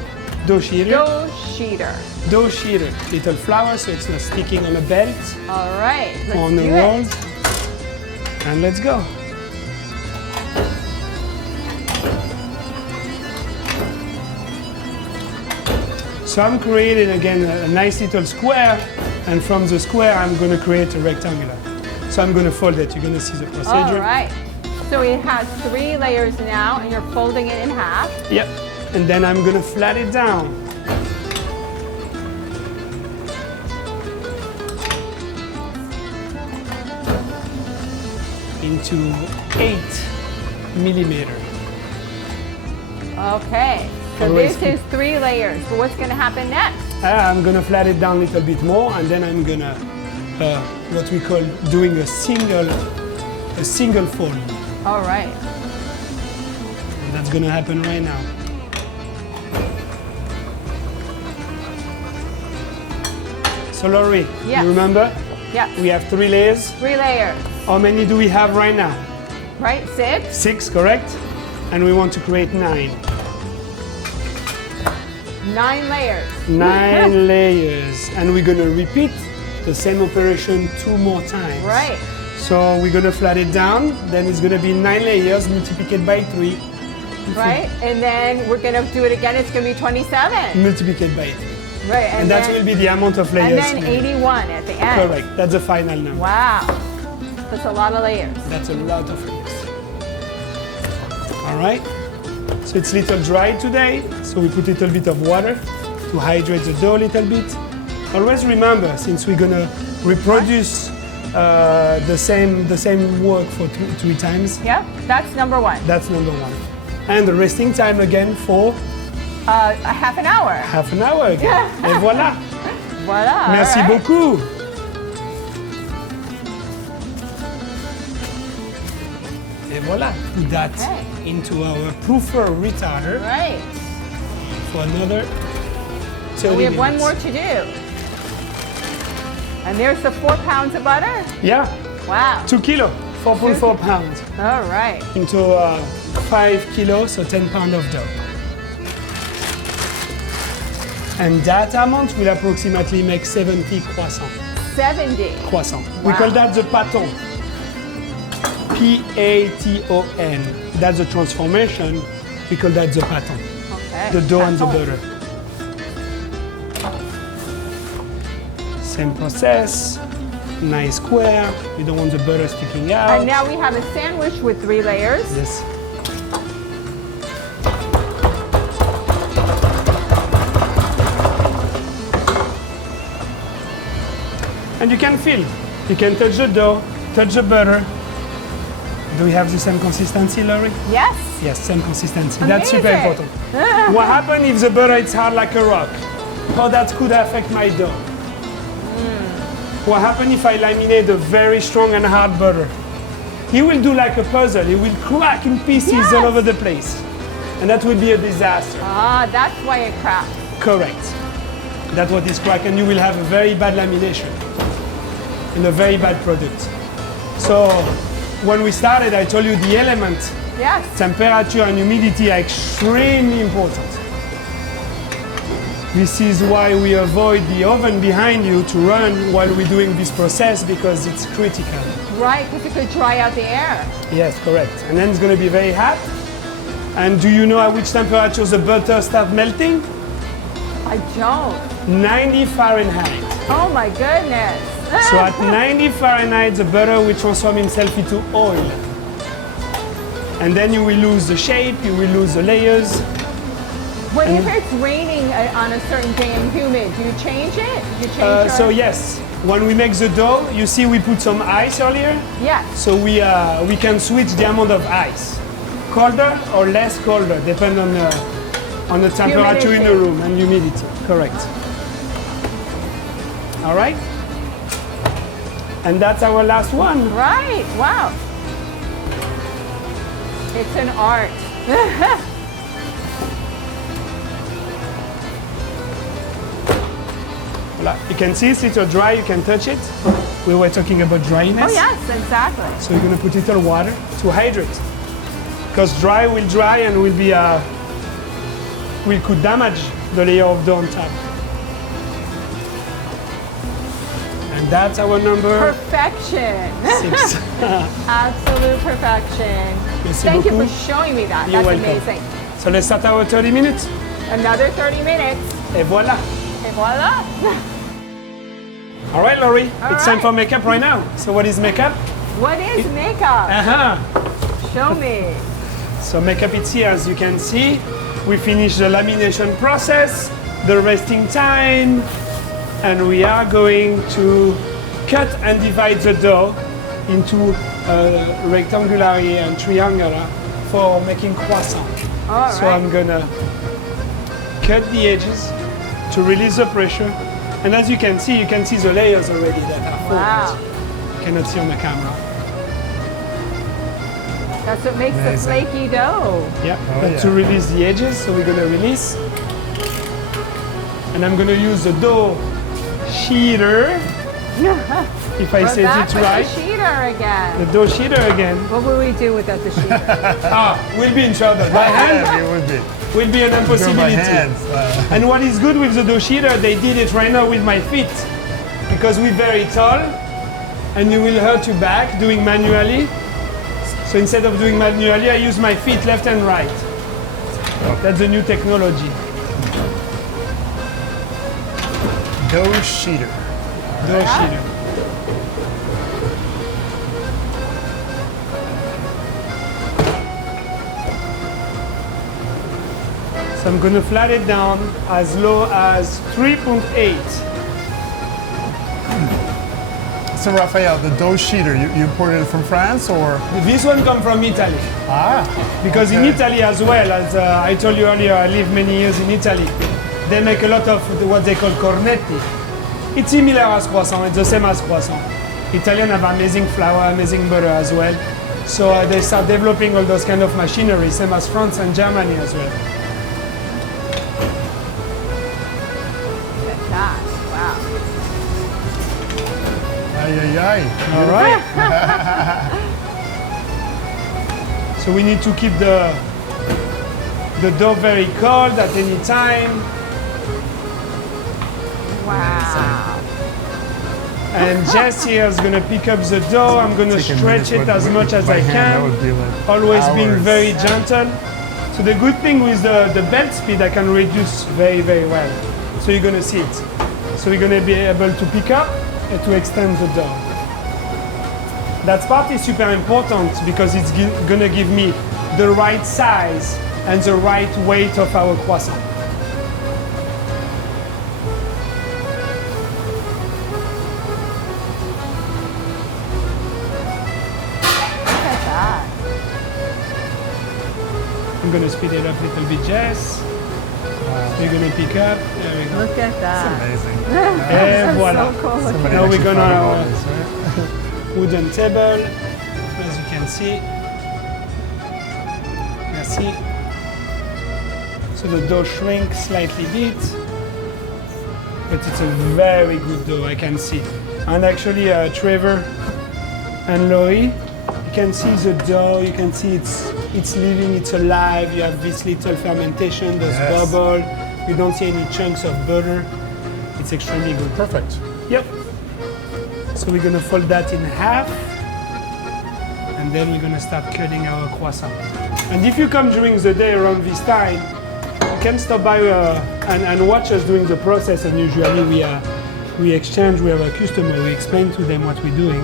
dough sheeter. Dough sheeter. Dough sheeter. Little flour so it's not sticking on a belt All right. Let's on the do rolls. it. And let's go. So I'm creating again a nice little square, and from the square I'm going to create a rectangular. So I'm going to fold it. You're going to see the procedure. All right. So it has 3 layers now, and you're folding it in half. Yep. And then I'm going to flat it down. Into 8 millimeter. Okay. So Always this is 3 layers. But what's going to happen next? I'm gonna flat it down a little bit more, and then I'm gonna what we call doing a single fold. All right. That's gonna happen right now. So Laurie, Yes. you remember? Yes. We have 3 layers. 3 layers. How many do we have right now? Right? 6. 6, correct? And we want to create 9. 9 layers. 9 layers. And we're gonna repeat the same operation 2 more times. Right. So we're gonna flat it down, then it's gonna be 9 layers multiplied by 3. Right? And then we're gonna do it again. It's gonna be 27. Multiplied by 3. Right. And that will be the amount of layers. And then 81 at the end. Correct. That's the final number. Wow. That's a lot of layers. That's a lot of layers. All right. So it's a little dry today, so we put a little bit of water to hydrate the dough a little bit. Always remember, since we're gonna reproduce the same work for 3 times, Yep. That's number 1. that's number 1. And the resting time again for A half an hour. half an hour again. Et voilà. Voila. Merci all right. beaucoup. Et voilà. Put that Okay. into our proofer retarder Right. for another 30 We have one minutes. more to do. And there's the 4 pounds of butter. Yeah, Wow. 2 kilo, 4.4 pounds All right. into 5 kilos, so 10 pounds of dough. And that amount will approximately make 70 croissants. 70. Croissant. We Wow. call that the paton. P-A-T-O-N. That's the transformation. We call that the paton. Okay. The dough and the Paton. butter. Same process. Nice square. We don't want the butter sticking out. And now we have a sandwich with 3 layers. Yes. And you can feel. You can touch the dough, touch the butter. Do we have the same consistency, Laurie? Yes. Yes, same consistency. That's super Amazing. important. What happens if the butter is hard like a rock? How that could affect my dough? What happens if I laminate a very strong and hard butter? He will do like a puzzle. He will crack in pieces Yes. all over the place. And that will be a disaster. Ah, that's why it cracks. Correct. That's what is crack, and you will have a very bad lamination and a very bad product. So when we started, I told you the element, Yes. temperature and humidity are extremely important. This is why we avoid the oven behind you to run while we're doing this process, because it's critical. Right, because it could dry out the air. Yes, correct. And then it's going to be very hot. And do you know at which temperature the butter starts melting? I don't. 90 Fahrenheit. Oh my goodness. So at 90 Fahrenheit, the butter will transform itself into oil. And then you will lose the shape, you will lose the layers. What if it's raining on a certain day and humid? Do you change it? Do you change So your- yes, when we make the dough, you see we put some ice earlier. Yes. So we can switch the amount of ice. Colder or less colder, depend on the temperature in the Humidity. room and humidity. Correct. All right? And that's our last one. Right. Wow. It's an art. Voila. You can see it's a little dry, you can touch it. We were talking about dryness. Oh yes, exactly. So you're gonna put a little water to hydrate. Because dry will dry and will be we could damage the layer of dough on top. And that's our number Perfection. 6. Absolute perfection. Merci Thank you beaucoup. for showing me that. You're That's welcome. amazing. So let's start our 30 minutes. Another 30 minutes. Et voilà. Et voila. All right, Laurie, All it's time right. for makeup right now. So what is makeup? What is makeup? Uh-huh. Show me. So makeup it's here, as you can see. We finished the lamination process, the resting time, and we are going to cut and divide the dough into rectangular and triangular for making croissant. All So right. I'm gonna cut the edges to release the pressure. And as you can see the layers already that are formed. Wow. You cannot see on the camera. That's what makes the Amazing. flaky dough. Yeah, Oh, but yeah. to release the edges, so we're gonna release. And I'm gonna use the dough sheeter, if I We're said back it with right. the sheeter again. The dough sheeter again. What will we do without the sheeter? We'll be in trouble. By hand Yeah, it would be. will be an Go by impossibility. hands. And what is good with the dough sheeter, they did it right now with my feet. Because we're very tall, and you will hurt your back doing manually. So instead of doing manually, I use my feet left and right. That's the new technology. Dough sheeter. Dough sheeter. So I'm gonna flat it down as low as 3.8. So Raphael, the dough sheeter, you imported it from France or? This one come from Italy. Because in okay. Italy as well, as I told you earlier, I lived many years in Italy. They make a lot of what they call cornetti. It's similar as croissant, it's the same as croissant. Italians have amazing flour, amazing butter as well. So they start developing all those kind of machinery, same as France and Germany as well. Look at that. Wow. Ay, ay, ay. All right. So we need to keep the dough very cold at any time. Wow. And Jess here is going to pick up the dough. I'm going to Taking stretch minutes it as with much as my I hand, that can. would be like Always being hours. very gentle. So the good thing with the belt speed, I can reduce very, very well. So you're going to see it. So we're going to be able to pick up and to extend the dough. That part is super important because it's going to give me the right size and the right weight of our croissant. Look at that. I'm going to speed it up a little bit, Jess. We're going to pick up. There we go. Look at that. Amazing. Et voilà. So cool. Somebody Now we're actually gonna- thought of all this, right? Wooden table, as you can see. Merci. So the dough shrinks slightly bit, but it's a very good dough, I can see. And actually, Trevor and Laurie, you can see the dough, you can see it's living, it's alive. You have this little fermentation, those Yes. bubble. You don't see any chunks of butter. It's extremely good. Perfect. Yep. So we're gonna fold that in half, and then we're gonna start cutting our croissant. And if you come during the day around this time, you can stop by and watch us doing the process. And usually we exchange. We have a customer. We explain to them what we're doing.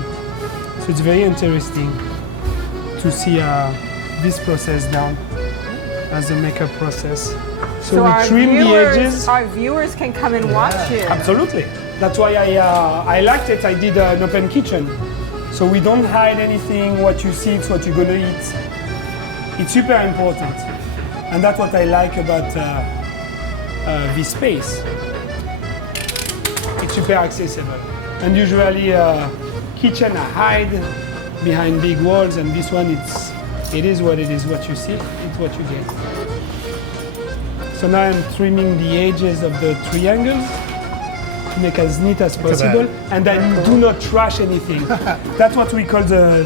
So it's very interesting to see this process done as a makeup process. So we trim the edges. Our viewers can come and watch you. Absolutely. That's why I liked it. I did an open kitchen. So we don't hide anything. What you see, it's what you're gonna eat. It's super important. And that's what I like about this space. It's super accessible. And usually kitchen are hide behind big walls, and this one it is what it is, what you see, it's what you get. So now I'm trimming the edges of the triangles to make as neat as possible, and I do not trash anything. That's what we call the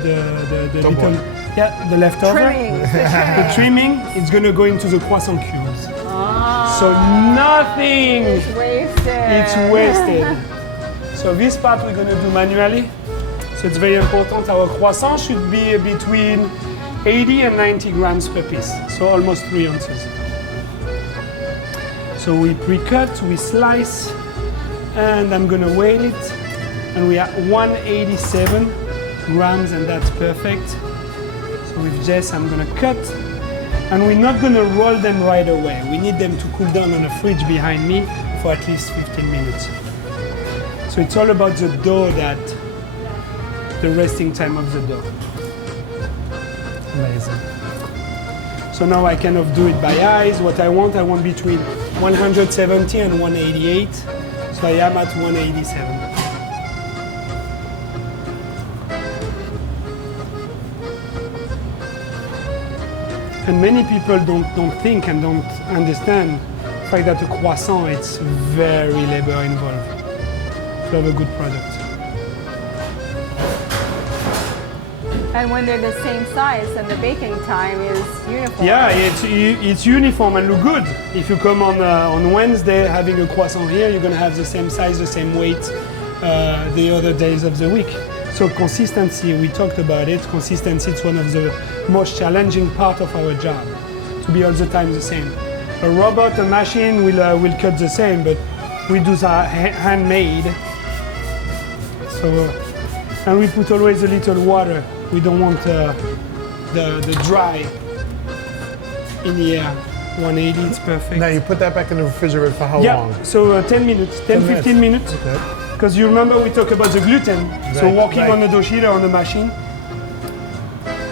little, the leftover. Trimming. The trimming is gonna go into the croissant cubes. So nothing It's wasted. it's wasted. So this part we're gonna do manually. So it's very important. Our croissant should be between 80 and 90 grams per piece. So almost 3 ounces. So we pre-cut, we slice, and I'm gonna weight it. And we are 187 grams, and that's perfect. So with Jess, I'm gonna cut. And we're not gonna roll them right away. We need them to cool down on the fridge behind me for at least 15 minutes. So it's all about the dough, the resting time of the dough. Amazing. So now I kind of do it by eyes. What I want between 170 and 188. So I am at 187. And many people don't think and don't understand the fact that a croissant, it's very labor involved to have a good product. And when they're the same size, then the baking time is uniform. Yeah, it's uniform and look good. If you come on Wednesday having a croissant here, you're gonna have the same size, the same weight the other days of the week. So consistency, we talked about it. Consistency is one of the most challenging part of our job, to be all the time the same. A robot, a machine will cut the same, but we do that handmade. So, and we put always a little water. We don't want the dry in the air. 180, it's perfect. Now you put that back in the refrigerator for how long? So 10 minutes, 15 minutes. Okay. Because you remember we talked about the gluten. So Right, working right. on the dough sheeter on the machine,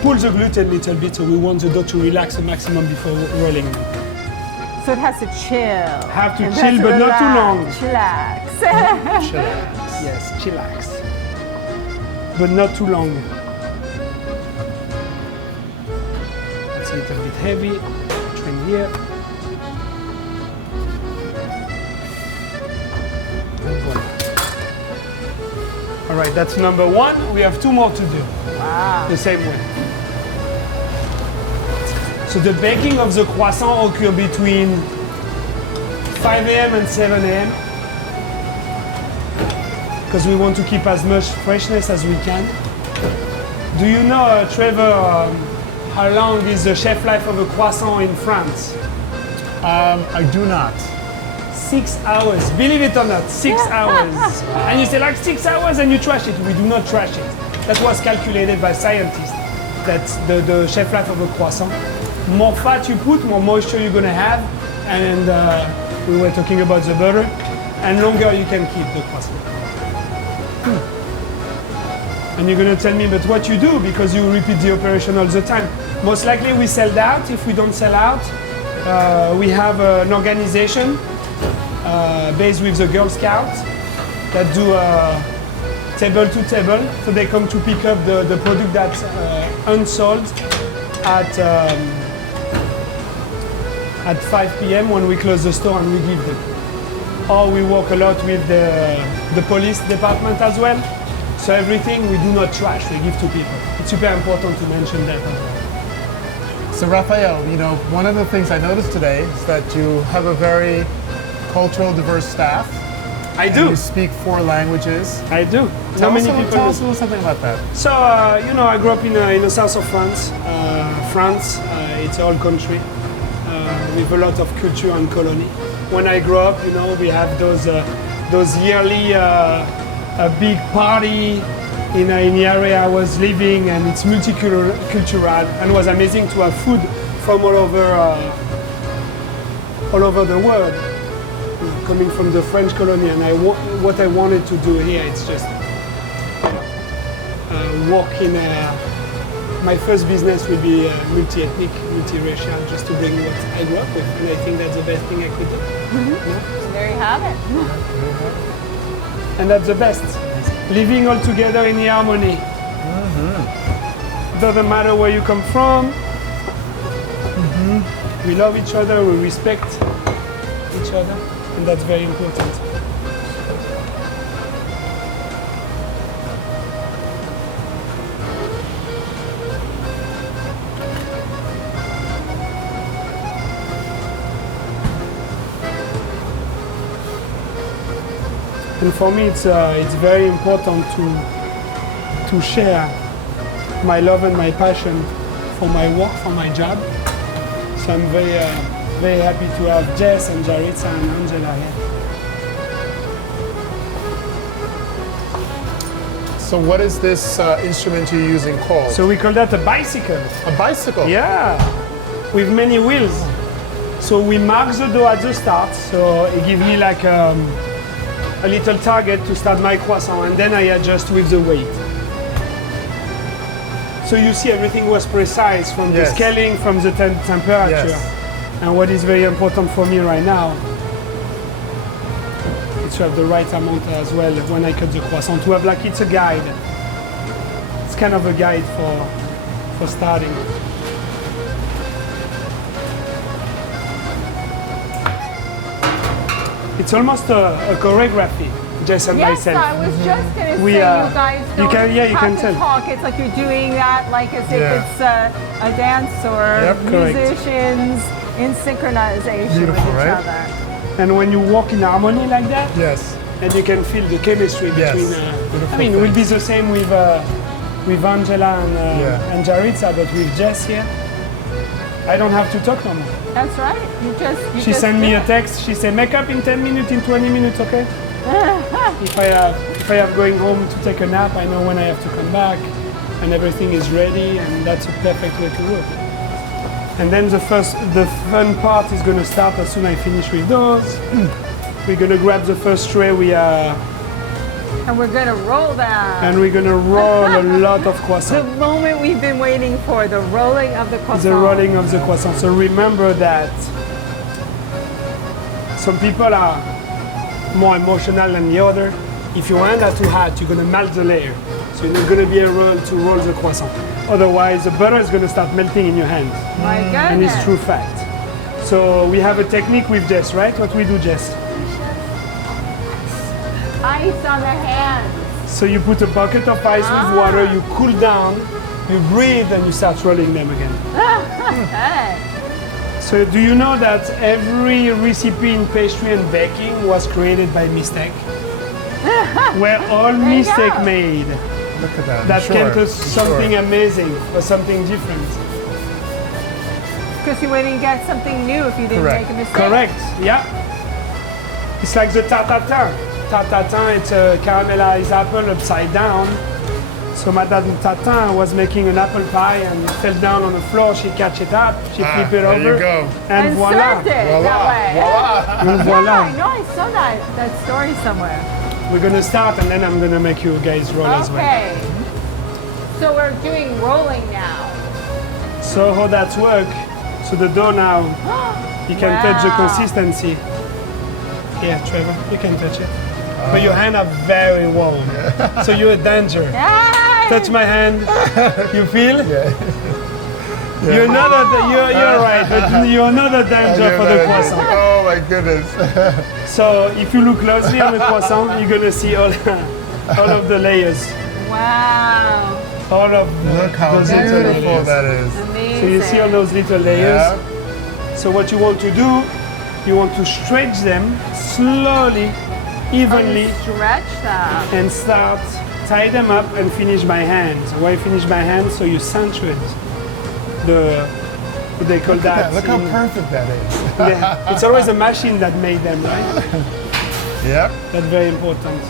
pull the gluten a little bit, so we want the dough to relax the maximum before rolling. So it has to chill. Have to It chill, has to but not too relax, long. Chillax. Chillax. Yes, chillax. But not too long. That's a little bit heavy. Trim here. And voila. All right, that's number one. We have 2 more to do. Wow. The same way. So the baking of the croissant occurs between 5 a.m. and 7 a.m. because we want to keep as much freshness as we can. Do you know, Trevor, how long is the shelf life of a croissant in France? I do not. 6 hours. Believe it or not, 6 hours. And you say like 6 hours and you trash it. We do not trash it. That was calculated by scientists. That's the shelf life of a croissant. More fat you put, more moisture you're gonna have. And we were talking about the butter. And longer you can keep the croissant. And you're gonna tell me, but what you do, because you repeat the operation all the time. Most likely we sell out. If we don't sell out, we have an organization based with the Girl Scouts that do table to table. So they come to pick up the product that's unsold at 5 p.m. when we close the store and we give them. Or we work a lot with the police department as well. So everything we do not trash, we give to people. It's super important to mention that as well. So Raphael, you know, one of the things I noticed today is that you have a very cultural diverse staff. I And do. you speak 4 languages. I do. Tell Not us many a people little know. something about that. So, you know, I grew up in the south of France. France, it's a whole country with a lot of culture and colony. When I grew up, you know, we have those yearly big party in the area I was living, and it's multicultural, and it was amazing to have food from all over the world, you know, coming from the French colony. And what I wanted to do here, it's just work in my first business will be multi-ethnic, multi-racial, just to bring what I grew up with, and I think that's the best thing I could do. So there you have it. And that's the best. Living all together in harmony. Doesn't matter where you come from. We love each other, we respect each other, and that's very important. And for me, it's very important to share my love and my passion for my work, for my job. So I'm very happy to have Jess and Jaritza and Angela here. So what is this instrument you're using called? So we call that a bicycle. a bicycle. Yeah, with many wheels. So we mark the dough at the start. So it gives me like a little target to start my croissant, and then I adjust with the weight. So you see everything was precise from the Yes. scaling, from the temperature. Yes. And what is very important for me right now is to have the right amount as well when I cut the croissant, to have like it's a guide. It's kind of a guide for starting. It's almost a choreography, Jess and Yes, myself. I was just going to We, say, uh, you guys you don't can- yeah, you have can to tell. talk. It's like you're doing that like as if Yeah. it's a dance or Yep, correct. musicians in synchronization Beautiful, with each right? other. And when you walk in harmony like that, Yes. and you can feel the chemistry Yes. between. Beautiful I mean, it will be things. the same with Angela Yeah. and Jaritza, but with Jess here, I don't have to talk no more. That's right. You She just sent me do a it. text. She said, "Make up in 10 minutes, in 20 minutes, okay?" If I have going home to take a nap, I know when I have to come back, and everything is ready, and that's a perfect way to work. And then the fun part is going to start as soon as I finish with those. We're going to grab the first tray. And we're going to roll that. And we're going to roll a lot of The croissants. moment we've been waiting for, the rolling of the croissant. The rolling of the croissant. So remember that some people are more emotional than the other. If your hand are too hot, you're going to melt the layer. So you're not going to be able to roll the croissant. Otherwise, the butter is going to start melting in your hand. My goodness. And it's true fact. So we have a technique with Jess, right? What we do, Jess? Ice on the hands. So you put a bucket of ice with water, you cool down, you breathe, and you start rolling them again. Hey. So do you know that every recipe in pastry and baking was created by mistake? Where all you mistake go. made Look at that. that Sure, came to sure. something amazing or something different. Because you wouldn't get something new if you didn't Correct. make a mistake. Correct, yeah. It's like the tartatin. Tartatin, it's a caramelized apple upside down. So Madame Tatin was making an apple pie and it fell down on the floor. She catch it up, she flip it there over, you go. And voila. served it that way. And Yeah, voila. I know. I saw that story somewhere. We're gonna start and then I'm gonna make you guys roll as well. Okay. So we're doing rolling now. So how that work? So the dough now, you can touch the Wow. consistency. Yeah, Trevor, you can touch it. But your hands are very warm, so you're a danger. Yay! Touch my hand. You feel? Yeah. You're not you're right, but you're not a danger for the croissant. Oh my goodness. So if you look closely on the croissant, you're gonna see all of the layers, Wow. all of Look how those little beautiful layers. that is. Amazing. So you see all those little layers. Yeah. So what you want to do, you want to stretch them slowly, evenly, Stretch that. and start tie them up and finish by hand. Why finish by hand? So you center it. What they call that. Look how in- perfect that is. Yeah, it's always a machine that made them, right? Yep. That's very important.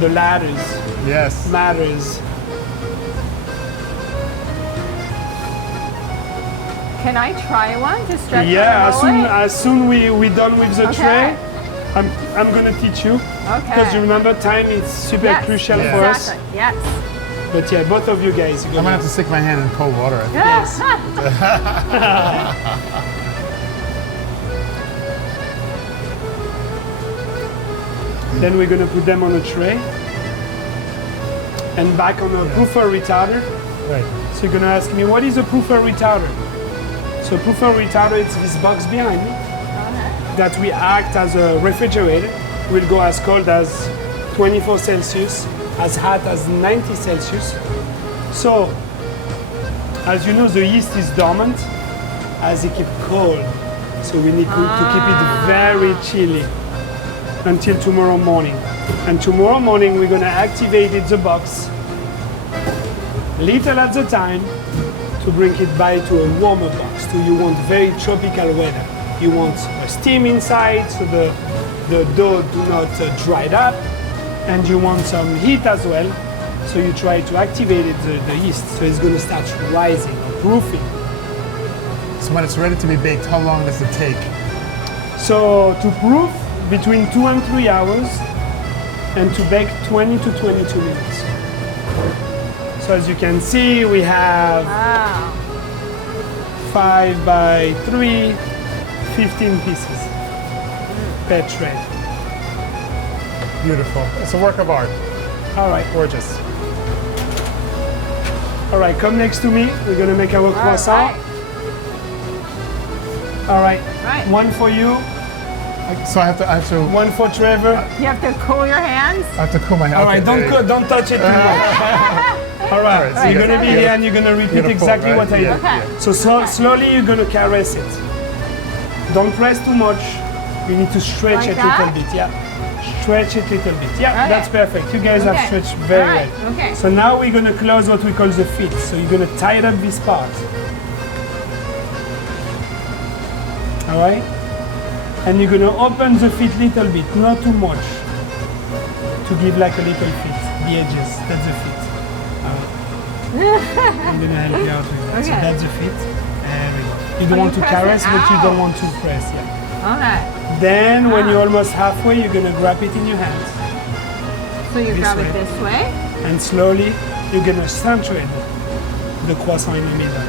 The ladders Yes. matters. Can I try one to stretch Yeah, and roll it? as soon we done with the Okay. tray, I'm gonna teach you. Okay. Because you remember time is super Yes, crucial Yeah. for us. exactly. Yes. But yeah, both of you guys. I'm gonna have to stick my hand in cold water. I think. Yes. Then we're gonna put them on a tray and back on a puffer retarder. Right. So you're gonna ask me, what is a puffer retarder? So puffer retarder, it's this box behind me that we act as a refrigerator. Will go as cold as 24 Celsius, as hot as 90 Celsius. So, as you know, the yeast is dormant as it keeps cold. So we need to keep it very chilly until tomorrow morning. And tomorrow morning we're gonna activate it, the box, little at a time, to bring it by to a warmer box. So you want very tropical weather. You want a steam inside so the dough do not dry up, and you want some heat as well. So you try to activate it, the yeast, so it's gonna start rising or proofing. So when it's ready to be baked, how long does it take? So to proof, between 2 and 3 hours, and to bake 20 to 22 minutes. So as you can see, we have Wow. 5 by 3, 15 pieces per tray. Beautiful. It's a work of art. All right, Gorgeous. all right, come next to me. We're gonna make our croissant. All right. All right. Right. One for you, So I have to one for Trevor. You have to cool your hands. cool my hand. All right, don't touch it too much. All right, so you're gonna be here and you're gonna repeat exactly what I did. Okay. So slowly you're gonna caress it. Don't press too much. You need to stretch Like it a that? little bit. Yeah. Stretch it a little bit. Yeah, Okay. that's perfect. You guys have Okay. stretched very All right, well. okay. So now we're gonna close what we call the feet. So you're gonna tighten up this part. All right? And you're gonna open the feet little bit, not too much. To give like a little fit, the edges, that's the feet. I'm gonna help you out with that. So Okay. that's the feet. There we go. You don't Oh, want you to press it caress, but you don't out. want to press, yeah. Okay. Then when you're almost halfway, you're gonna grab it in your hands. So you This grab way. it this way. And slowly, you're gonna center the croissant in the middle.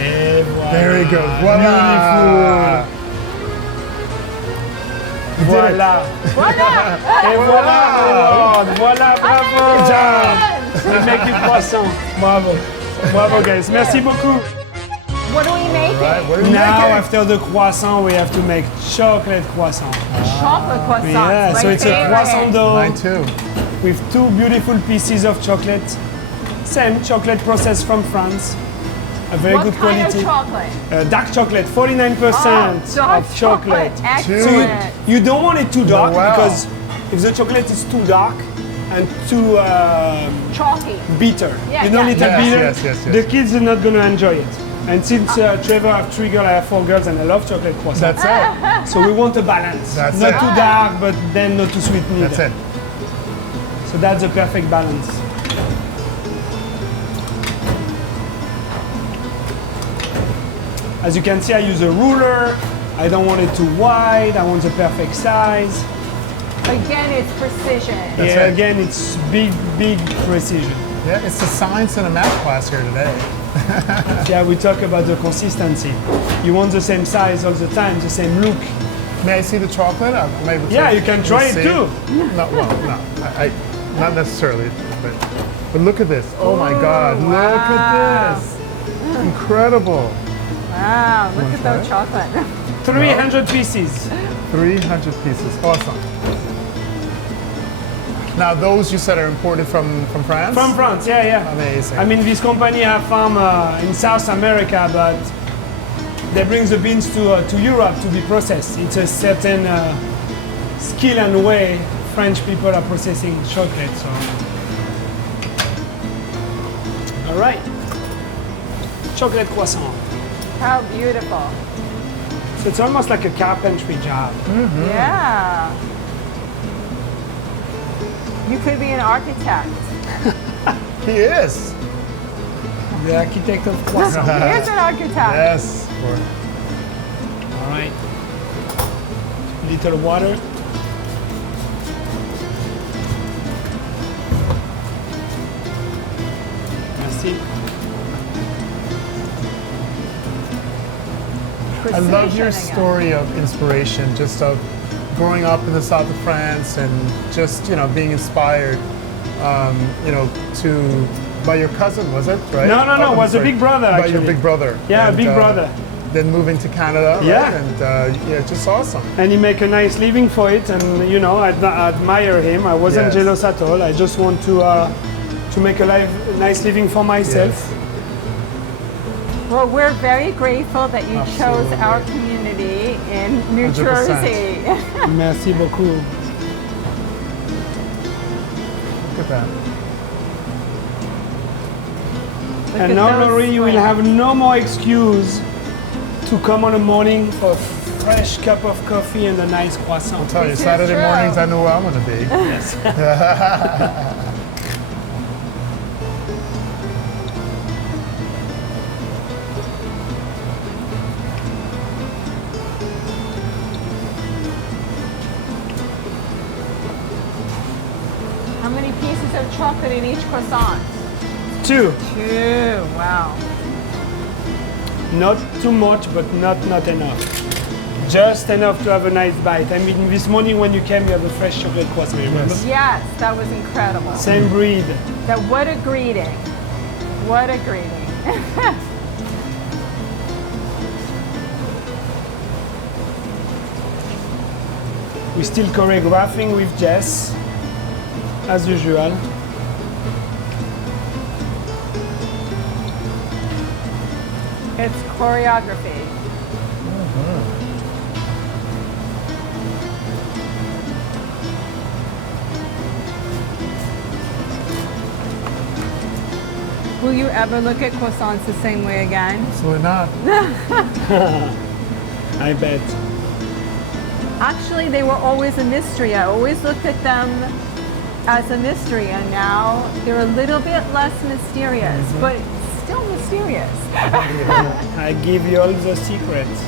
Et voilà. There you go. Voila. Beautiful. You did it. Voilà. Et voilà. Everyone. Voilà, bravo. Good job. We make you croissant. Bravo. Bravo, guys. Merci beaucoup. What are we making? Right, what are you Now, making? after the croissant, we have to make chocolate croissant. Chocolate croissants. Yeah, my so it's a favorite. croissant dough Mine too. with two beautiful pieces of chocolate. Same chocolate processed from France. A very What good kind quality. of chocolate? Dark chocolate, 49% Oh, dark of chocolate. Excellent. So you don't want it too dark wow. because if the chocolate is too dark and too Chalky. bitter, Yeah, you know, yeah. little Yes, bitter, yes, yes, yes. the kids are not going to enjoy it. And since Trevor have 3 girls, I have 4 girls, and I love chocolate croissants. That's it. So we want a balance. That's not it. too dark, but then not too sweet neither. That's it. So that's the perfect balance. As you can see, I use a ruler. I don't want it too wide. I want the perfect size. Again, it's precision. That's Yeah, it. again, it's big precision. Yeah, it's the science and a math class here today. Yeah, we talk about the consistency. You want the same size all the time, the same look. May I see the chocolate? I'm able to Yeah, you can try it see. too. No, well, no, I not necessarily, but look at this. Oh my God, look at this. Incredible. Wow, look Wanna at try that it? chocolate. 300 pieces. 300 pieces. Awesome. Now, those you said are imported from France? From France, yeah, yeah. Amazing. I mean, this company have farm in South America, but they bring the beans to Europe to be processed. It's a certain skill and way French people are processing chocolate. So, all right, chocolate croissant. How beautiful. So it's almost like a carpentry job. Yeah. You could be an architect. He is. The architect of croissant. Here's an architect. Yes. All right. Little water. Merci. I love your Precision again. story of inspiration, just of growing up in the south of France and just, you know, being inspired, you know, by your cousin, was it, right? No, no, no, I'm it was a sorry. big brother, By your actually. big brother. Yeah, And, a big brother. Then moving to Canada, right? Yeah. And yeah, just awesome. And he make a nice living for it, and you know, I admire him. I wasn't Yes. jealous at all. I just want to make a nice living for myself. Yes. Well, we're very grateful that you chose Absolutely. our community in New 100%. Jersey. Merci beaucoup. Look at that. Look And at now, those Laurie, you will flames. have no more excuse to come on a morning for a fresh cup of coffee and a nice croissant. I'll tell you, This is Saturday true. mornings, I know where I'm going to be. Yes. How many pieces of chocolate in each croissant? 2. 2. Wow. Not too much, but not enough. Just enough to have a nice bite. I mean, this morning when you came, you have a fresh chocolate croissant, remember? Yes. Yes, that was incredible. Same breed. That what a greeting. What a greeting. We're still choreographing with Jess, as usual. It's choreography. Will you ever look at croissants the same way again? Absolutely not. I bet. Actually, they were always a mystery. I always looked at them as a mystery, and now they're a little bit less mysterious, but still mysterious. I give you all the secrets.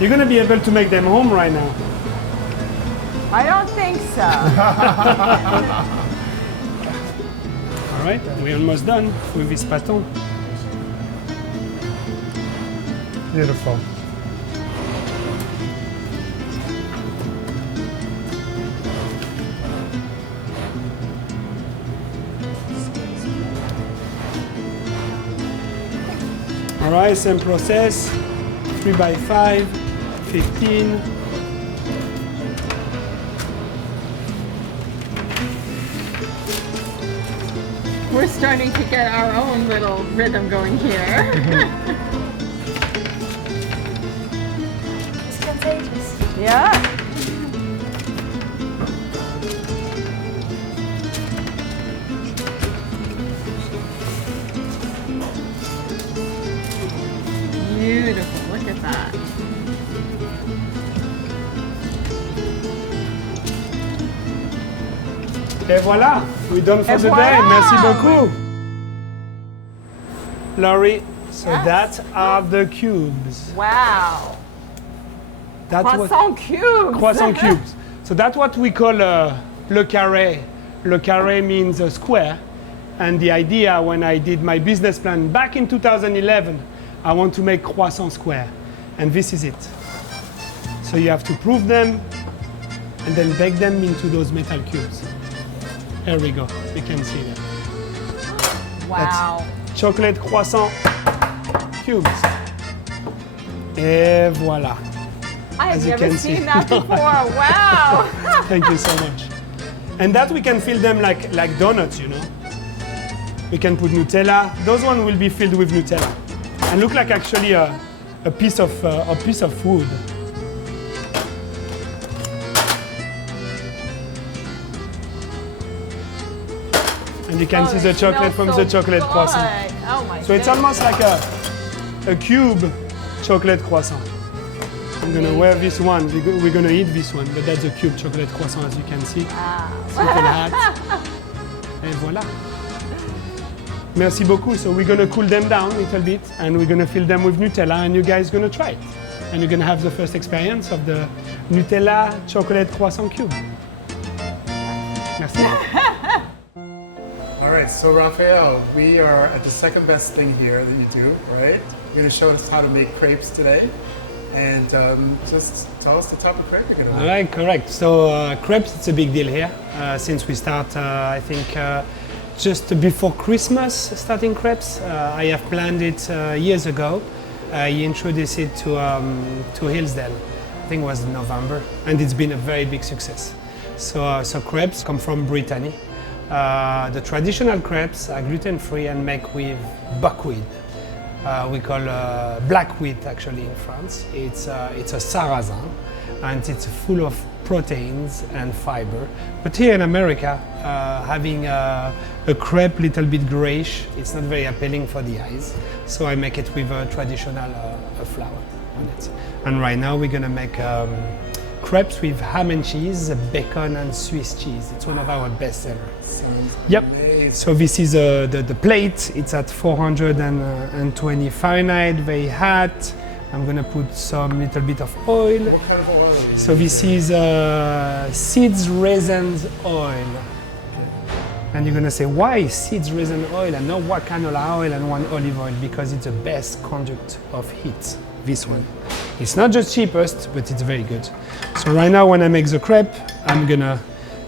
You're gonna be able to make them home right now. I don't think so. All right, we're almost done with this pâton. Beautiful. All right, same process. 3 by 5, 15. We're starting to get our own little rhythm going here. It's contagious. Yeah. Beautiful, look at that. Et voilà, we're done for Et the day. voilà. Merci beaucoup. Laurie, so that are the cubes. Wow. That's Croissant cubes. Croissant cubes. So that's what we call le carré. Le carré means a square. And the idea when I did my business plan back in 2011, I want to make croissant square. And this is it. So you have to proof them and then bake them into those metal cubes. There we go. You can see that. Wow. Chocolate croissant cubes. Et voilà. I've As you never can see. seen that before. Wow. Thank you so much. And that we can fill them like donuts, you know. We can put Nutella. Those ones will be filled with Nutella and look like actually a piece of wood. And you can see the chocolate from the chocolate croissant. Oh my So it's almost like a cube chocolate croissant. I'm gonna wear this one. We're gonna eat this one, but that's a cube chocolate croissant, as you can see. Simple hat. Et voilà. Merci beaucoup. So we're gonna cool them down a little bit, and we're gonna fill them with Nutella, and you guys gonna try it. And you're gonna have the first experience of the Nutella chocolate croissant cube. Merci. All right, so Raphael, we are at the second best thing here that you do, right? You're going to show us how to make crepes today, and just tell us the type of crepe you're going to All make. right, correct. So crepes, it's a big deal here since we start, I think, just before Christmas, starting crepes. I have planned it years ago. I introduced it to Hillsdale. I think it was November, and it's been a very big success. So crepes come from Brittany. The traditional crepes are gluten-free and made with buckwheat. We call black wheat actually in France. It's a sarrasin and it's full of proteins and fiber. But here in America, having a crepe little bit grayish, it's not very appealing for the eyes. So I make it with a traditional flour on it. And right now we're gonna make crepes with ham and cheese, bacon and Swiss cheese. It's one of our best sellers. Yep. Amazing. So this is the plate. It's at 420 Fahrenheit, very hot. I'm gonna put some little bit of oil. What kind of oil? So this is seeds raisins oil. And you're gonna say, why seeds raisin oil and not what canola oil and one olive oil? Because it's the best conduct of heat, this one. It's not just cheapest, but it's very good. So right now when I make the crepe, I'm gonna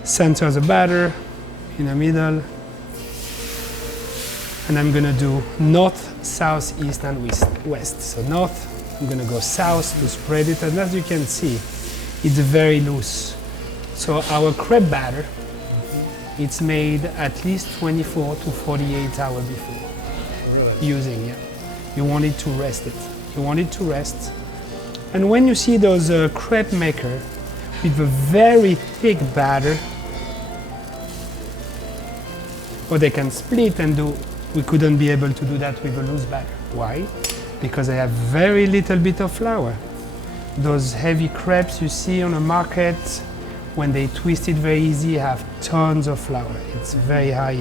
center the batter in the middle. And I'm gonna do north, south, east, and west. So north, I'm gonna go south to spread it. And as you can see, it's very loose. So our crepe batter, it's made at least 24 to 48 hours before using. Yeah, you want it to rest it. You want it to rest. And when you see those crepe maker with a very thick batter, or they can split and do, we couldn't be able to do that with a loose batter. Why? Because I have very little bit of flour. Those heavy crepes you see on the market, when they twist it very easy, have tons of flour. It's very high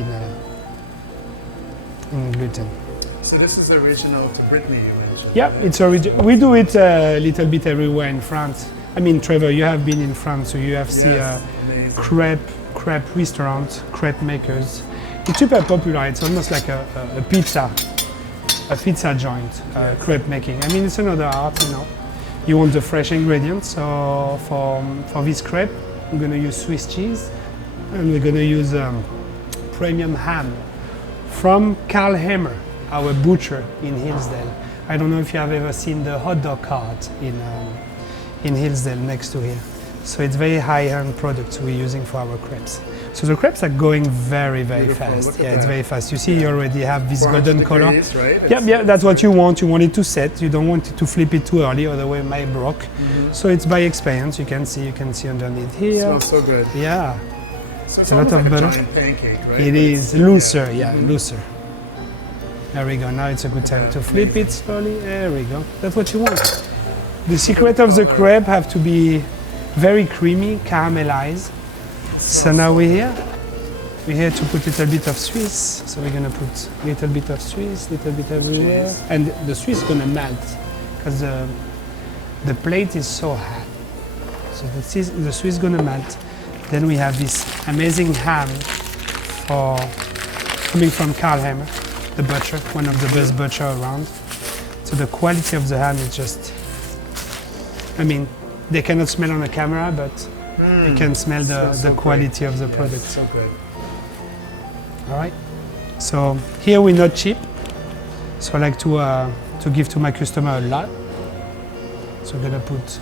in gluten. So this is original to Brittany, you mentioned. Yeah, it's original. We do it a little bit everywhere in France. I mean, Trevor, you have been in France, so you have seen amazing. crepe restaurant, crepe makers. It's super popular. It's almost like a pizza joint, crepe making. I mean, it's another art, you know. You want the fresh ingredients, so for this crepe, I'm gonna use Swiss cheese, and we're gonna use premium ham from Carré, our butcher in Hillsdale. I don't know if you have ever seen the hot dog cart in Hillsdale next to here. So it's very high-end products we're using for our crepes. So the crepes are going very, very fast. Yeah, it's very fast. You see, you already have this golden color. Right? Yeah, that's what you want. You want it to set. You don't want it to flip it too early, otherwise it might broke. So it's by experience. You can see underneath here. Smells so good. Yeah. So it's a lot almost of like butter. a giant pancake, right? It is looser, yeah, looser. There we go. Now it's a good time to flip it slowly. There we go. That's what you want. The secret of the crepe have to be very creamy, caramelized. So now we're here to put a little bit of Swiss. So we're gonna put a little bit of Swiss, little bit everywhere. And the Swiss is gonna melt because the plate is so hot. So the Swiss is gonna melt. Then we have this amazing ham coming from Carré, the butcher, one of the best butcher around. So the quality of the ham is just, I mean, they cannot smell on the camera, but you can smell the quality of the product. So good. All right. So here we're not cheap. So I like to give to my customer a lot. So we're gonna put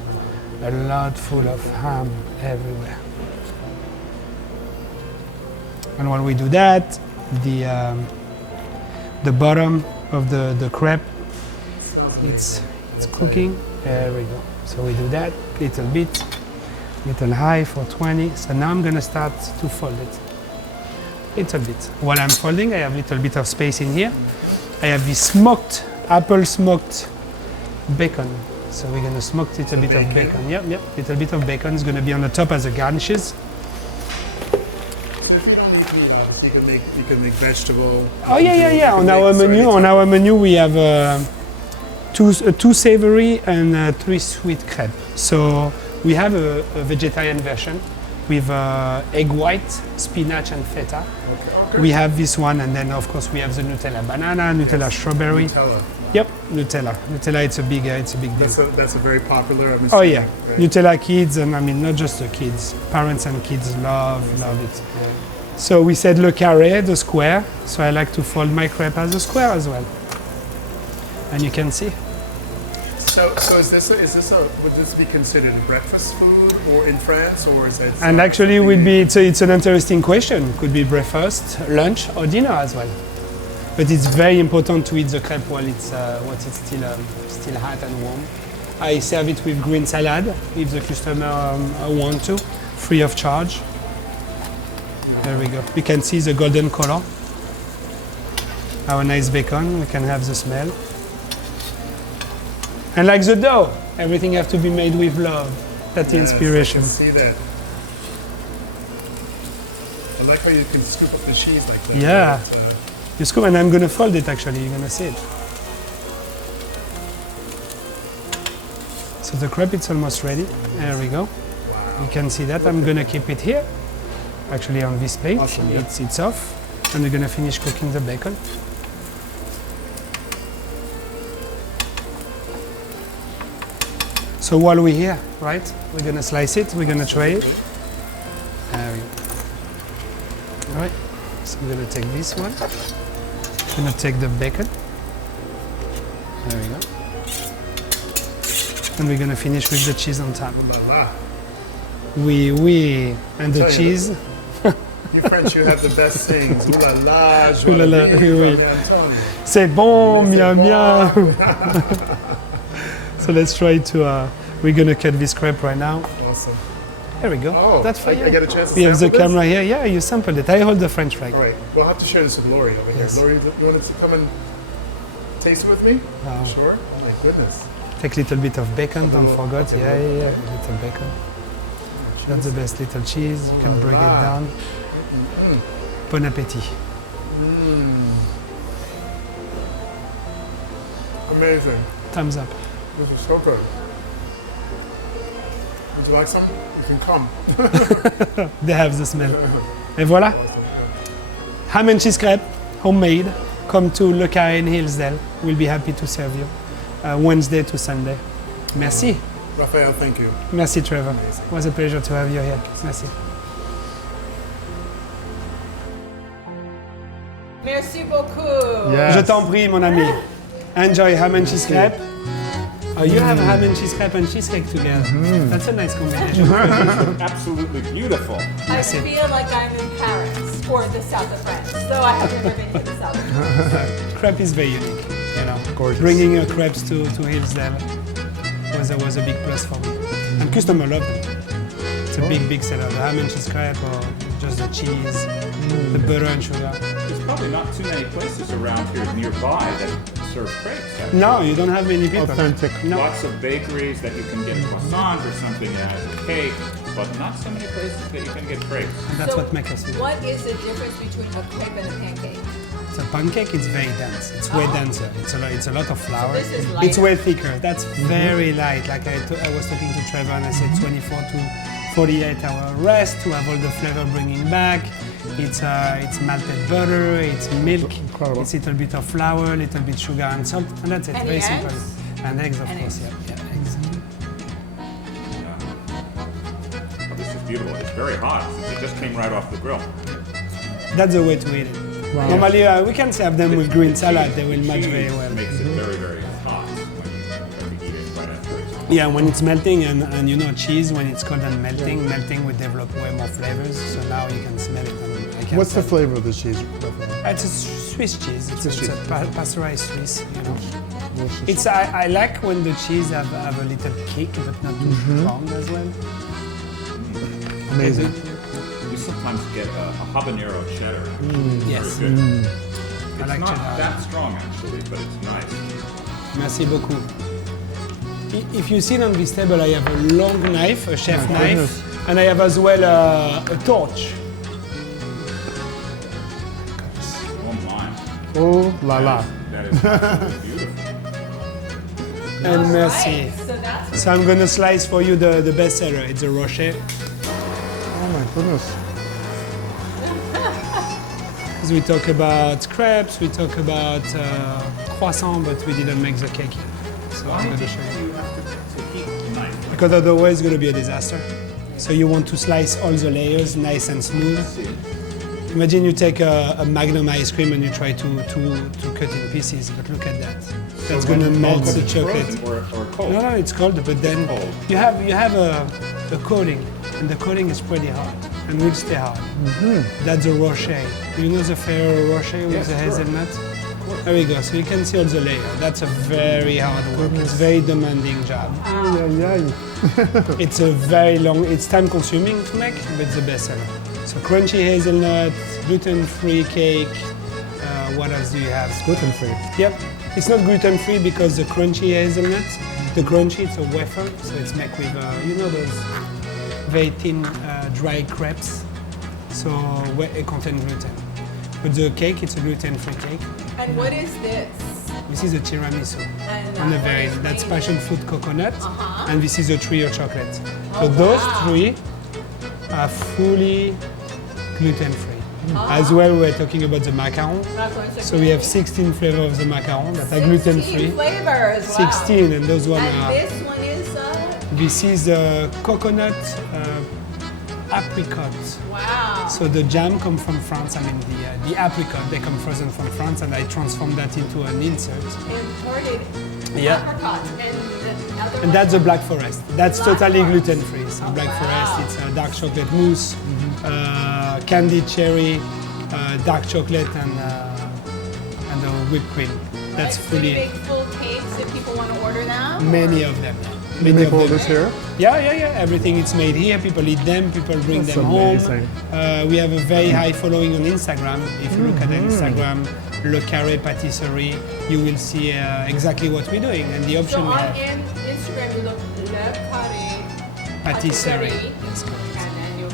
a lot full of ham everywhere. And when we do that, the bottom of the crepe, it's cooking. There we go. So we do that little bit, little high for 20. So now I'm gonna start to fold it. Little bit. While I'm folding, I have a little bit of space in here. I have this apple smoked bacon. So we're gonna smoke a little bit of bacon. Yep. Little bit of bacon is gonna be on the top as a garnishes. So if you don't eat meat, obviously you can make vegetable. Oh yeah. On our menu, we have two savory and 3 sweet crepes. So we have a vegetarian version with egg white, spinach and feta. Okay. We have this one, and then of course we have the Nutella banana, Nutella strawberry. Nutella. Yep, Nutella. Nutella, it's a big deal. That's a very popular. Oh yeah, right? Nutella kids, and I mean not just the kids, parents and kids love it. Yeah. So we said le carré, the square. So I like to fold my crepe as a square as well. And you can see. So would this be considered a breakfast food or in France, or is it? And actually it's an interesting question. Could be breakfast, lunch or dinner as well. But it's very important to eat the crepe while it's still hot and warm. I serve it with green salad if the customer want to, free of charge. There we go. You can see the golden color. Our nice bacon, we can have the smell. And like the dough, everything has to be made with love. That's the inspiration. I can see that. I like how you can scoop up the cheese like that. Yeah. You scoop, and I'm going to fold it actually, you're going to see it. So the crepe is almost ready. There we go. Wow. You can see that. I'm going to keep it here, actually on this plate. Awesome, yeah. It's off. And we're going to finish cooking the bacon. So while we're here, right, we're gonna slice it, we're gonna tray it. There we go. All right, so we're gonna take this one. We're gonna take the bacon. There we go. And we're gonna finish with the cheese on top. Oui. And the Tell you cheese. You French, you have the best sayings. Ooh la la, Ooh la la, oui. C'est bon, miam miam. So let's try to, we're gonna cut this crepe right now. Awesome. There we go. Oh, That's for you. I get a chance to We have the sample this? camera here. Yeah, you sampled it. I hold the French flag. All right, we'll have to share this with Lori over Yes. here. Lori, you want to come and taste it with me? Wow. Sure. Oh my goodness. Take a little bit of bacon, don't little- forget. okay, Yeah. A little bacon. That's the best little cheese. You can break it down. Bon appétit. Amazing. Thumbs up. This is so good. Would you like some? You can come. They have the smell. Et voilà. Ham and cheese crepe, homemade. Come to Le Carré in Hillsdale. We'll be happy to serve you. Wednesday to Sunday. Merci. Raphael, thank you. Merci, Trevor. It was a pleasure to have you here. Merci. Merci beaucoup. Yes. Je t'en prie, mon ami. Enjoy ham and cheese crepe. Oh, you have ham and cheese crepe and cheesecake together. That's a nice combination. Absolutely beautiful. I feel like I'm in Paris or the south of France, so I haven't been to the south of France. Crepe is very unique, you know. Gorgeous. Bringing crepes to Hillsdale was a big plus for me. And customer love them. It's a big seller. The ham and cheese crepe or just the cheese, the butter and sugar. There's probably not too many places around here nearby that serve crepes. actually. No, you don't have many people. Authentic. No. Lots of bakeries that you can get croissants or something as a cake, but not so many places that you can get crepes. And that's So what makes us unique. What is the difference between a crepe and a pancake? So pancake, it's very dense. It's way denser. It's a lot of flour. this is It's lighter. way thicker. That's very light. Like I was talking to Trevor and I said 24 to 48 hour rest to have all the flavor bringing back. It's melted butter, it's milk, Incredible. it's a little bit of flour, a little bit sugar and salt, and that's it. Any very eggs? simple. And eggs, of And course, eggs. yeah, eggs. Oh, this is beautiful. It's very hot since it just came right off the grill. That's the way to eat it. Normally, we can serve them with green salad. They will match very well. Makes it very, very hot when you eat it right after it's Yeah, when it's melting and you know cheese, when it's cold and melting will develop way more flavors. So now you can smell it. And I can What's the tell. flavor of the cheese, Raphael? It's a Swiss cheese. It's Swiss a cheese. pasteurized Swiss. You know. It's I like when the cheese have a little kick, but not too strong as well. Amazing. You sometimes get a habanero cheddar. Yes. Very good. I It's like not cheddar. that strong actually, but it's nice. Merci beaucoup. If you see on this table, I have a long knife, a chef My knife, goodness. and I have as well a torch. Oh my. Oh la la. That is absolutely beautiful. And merci. Right, so that's So I'm gonna slice for you the best seller. It's a rocher. Oh my goodness. Because we talk about crepes, we talk about croissants, but we didn't make the cake yet. So I'm gonna show you. You have to heat the knife. Because otherwise it's gonna be a disaster. So you want to slice all the layers nice and smooth. Imagine you take a Magnum ice cream and you try to cut in pieces, but look at that. That's gonna melt the chocolate. Frozen or cold. No, it's cold, but then cold. you have a coating, and the coating is pretty hard and will stay hard. That's a rocher. You know the Ferrero Rocher with Yes, the sure. hazelnut? There we go. So you can see all the layer. That's a very hard work. It's a very demanding job. Yeah. It's a very long. It's time consuming to make, but it's the best seller. So crunchy hazelnut, gluten-free cake. What else do you have? Gluten free. Yep. It's not gluten-free because the crunchy hazelnut, the crunchy, it's a wafer, so it's made with, you know those very thin dry crepes, so it contains gluten. But the cake, it's a gluten-free cake. and what is this? This is a tiramisu. And On the what very is end. That's made passion with? fruit coconut, Uh-huh. and this is a trio chocolate. So Oh, those wow. three are fully gluten-free. As well, we're talking about the macaron. So we have 16 flavors of the macaron that are 16 gluten-free. flavors. Wow. 16, and those one And are. this one is This is coconut apricot. wow. So the jam comes from France. I mean, the apricot, they come frozen from France, and I transform that into an insert. Imported Yeah. apricots and the other And that's the Black Forest. That's Black totally Forest. gluten-free. So Black wow. Forest, it's dark chocolate mousse, candied cherry, dark chocolate, and whipped cream. That's pretty fully big full cakes if people want to order them. many of them. You Many make of all them. this here? Yeah. Everything is made here. People eat them. People bring That's them amazing. home. We have a very high following on Instagram. If you look at Instagram, Le Carré Pâtisserie, you will see exactly what we're doing and the So option we on have. Instagram you look Le Carré Pâtisserie. and then you'll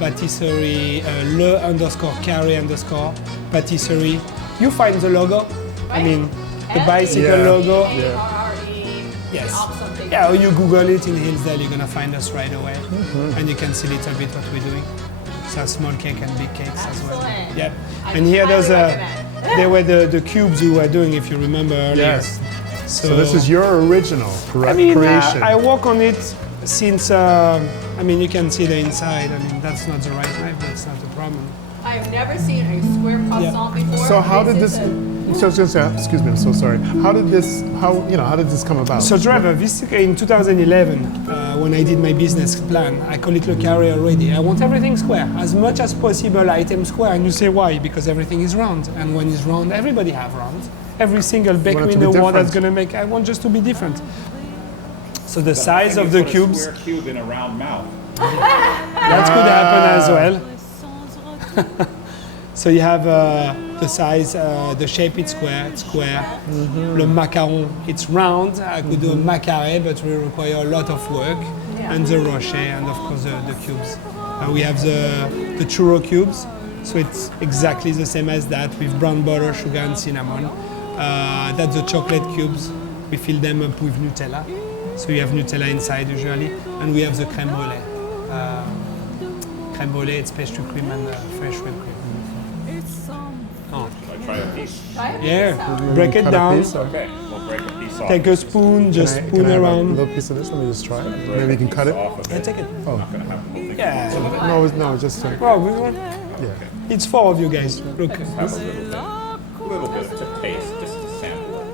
Le_pâtisserie, le_carré_ pâtisserie. You find the logo. I mean, the bicycle Yeah. logo. ARRE. Yes. Something. Yeah, or you Google it in Hillsdale, you're gonna find us right away, and you can see a little bit what we're doing. So small cake and big cakes as well. Excellent. Yep. I And here there's highly recommend. they were the cubes we were doing, if you remember earlier. Yes. So this is your original I mean, creation. I work on it since. I mean, you can see the inside. I mean, that's not the right knife. That's not the problem. I've never seen a square croissant before. So how did is this? a- So I was gonna say, excuse me, I'm so sorry. How did this? How did this come about? So Trevor, this in 2011, when I did my business plan, I call it Le Carré already. I want everything square, as much as possible, item square. And you say why? Because everything is round, and when it's round, everybody have round. Every single bakery to in be the world different. that's gonna make. I want just to be different. So the size Can of you the put a cubes, square cube in a round mouth. that could happen as well. So you have the size, the shape, it's square. Le macaron, it's round. I could do a macaré, but will require a lot of work. And the rocher, and of course the cubes. We have the churro cubes, so it's exactly the same as that with brown butter, sugar, and cinnamon. That's the chocolate cubes. We fill them up with Nutella. So you have Nutella inside usually, and we have the crème brûlée. Crème brûlée, it's pastry cream and fresh whipped cream. Oh. I try a piece. Yeah, break it Cut a down. piece, or- Okay, we'll break a piece off. Take a spoon, just Can I spoon have a around. little piece of this? Let me just try it. Break Maybe you can piece cut it. off of Yeah, it. take it. I'm not gonna have the whole thing. Yeah. No, just Wow, we want- yeah. it's 4 of you guys. Look. Have a little bit to taste, just to sample.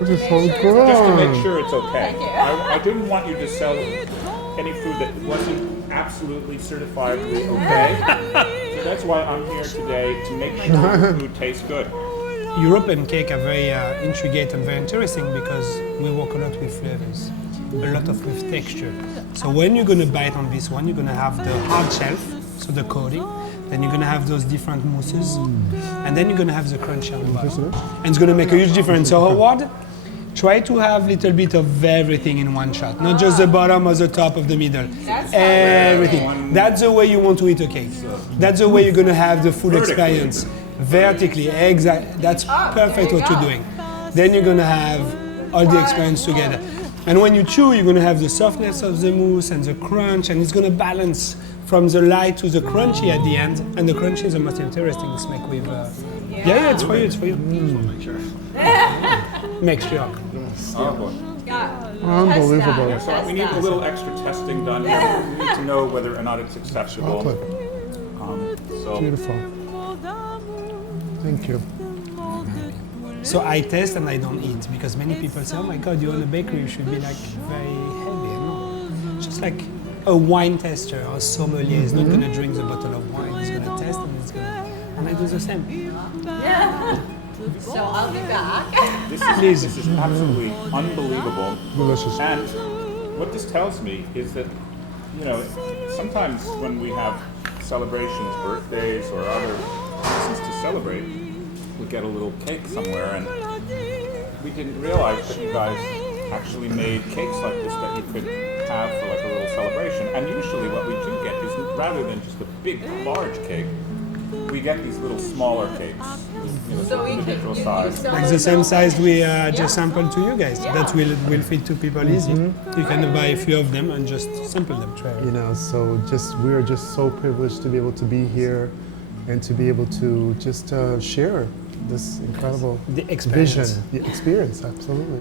This is so Just to make good. sure it's okay. I didn't want you to sell any food that wasn't absolutely certifiably okay. So that's why I'm here today, to make sure the food tastes good. European cake are very intricate and very interesting because we work a lot with flavors, a lot of with texture. So when you're gonna bite on this one, you're gonna have the hard shelf, so the coating. Then you're gonna have those different mousses, and then you're gonna have the crunchy on the bottom. And it's gonna make a huge difference. So Howard, try to have a little bit of everything in one shot, not just the bottom or the top of the middle. Everything. That's the way you want to eat a cake. That's the way you're gonna have the full Vertically. experience. Vertically, exactly. That's perfect what you're doing. Then you're gonna have all the experience together. And when you chew, you're gonna have the softness of the mousse and the crunch, and it's gonna balance from the light to the crunchy at the end. And the crunchy is the most interesting snack with. Yeah, it's for you. It's for you. Make sure. Oh boy. Unbelievable. Yeah, so we need a little extra testing done here. We need to know whether or not it's acceptable. Chocolate. So Beautiful. Thank you. So I test and I don't eat because many people say, "Oh my God, you own a bakery, you should be like very heavy." No, just like a wine tester or sommelier is not gonna drink the bottle of wine. He's gonna test and I do the same. So I'll be back. this is absolutely unbelievable. Delicious. And what this tells me is that, you know, sometimes when we have celebrations, birthdays, or other reasons to celebrate, we get a little cake somewhere, and we didn't realize that you guys actually made cakes like this that you could have for like a little celebration. And usually what we do get is, rather than just a big, large cake, we get these little smaller cakes, you know, So we individual can size. Like the same size we just sampled to you guys. That will fit 2 people easy. You can buy a few of them and just sample them. You know, so we are just so privileged to be able to be here and to be able to just share this incredible The experience. vision, the experience, absolutely.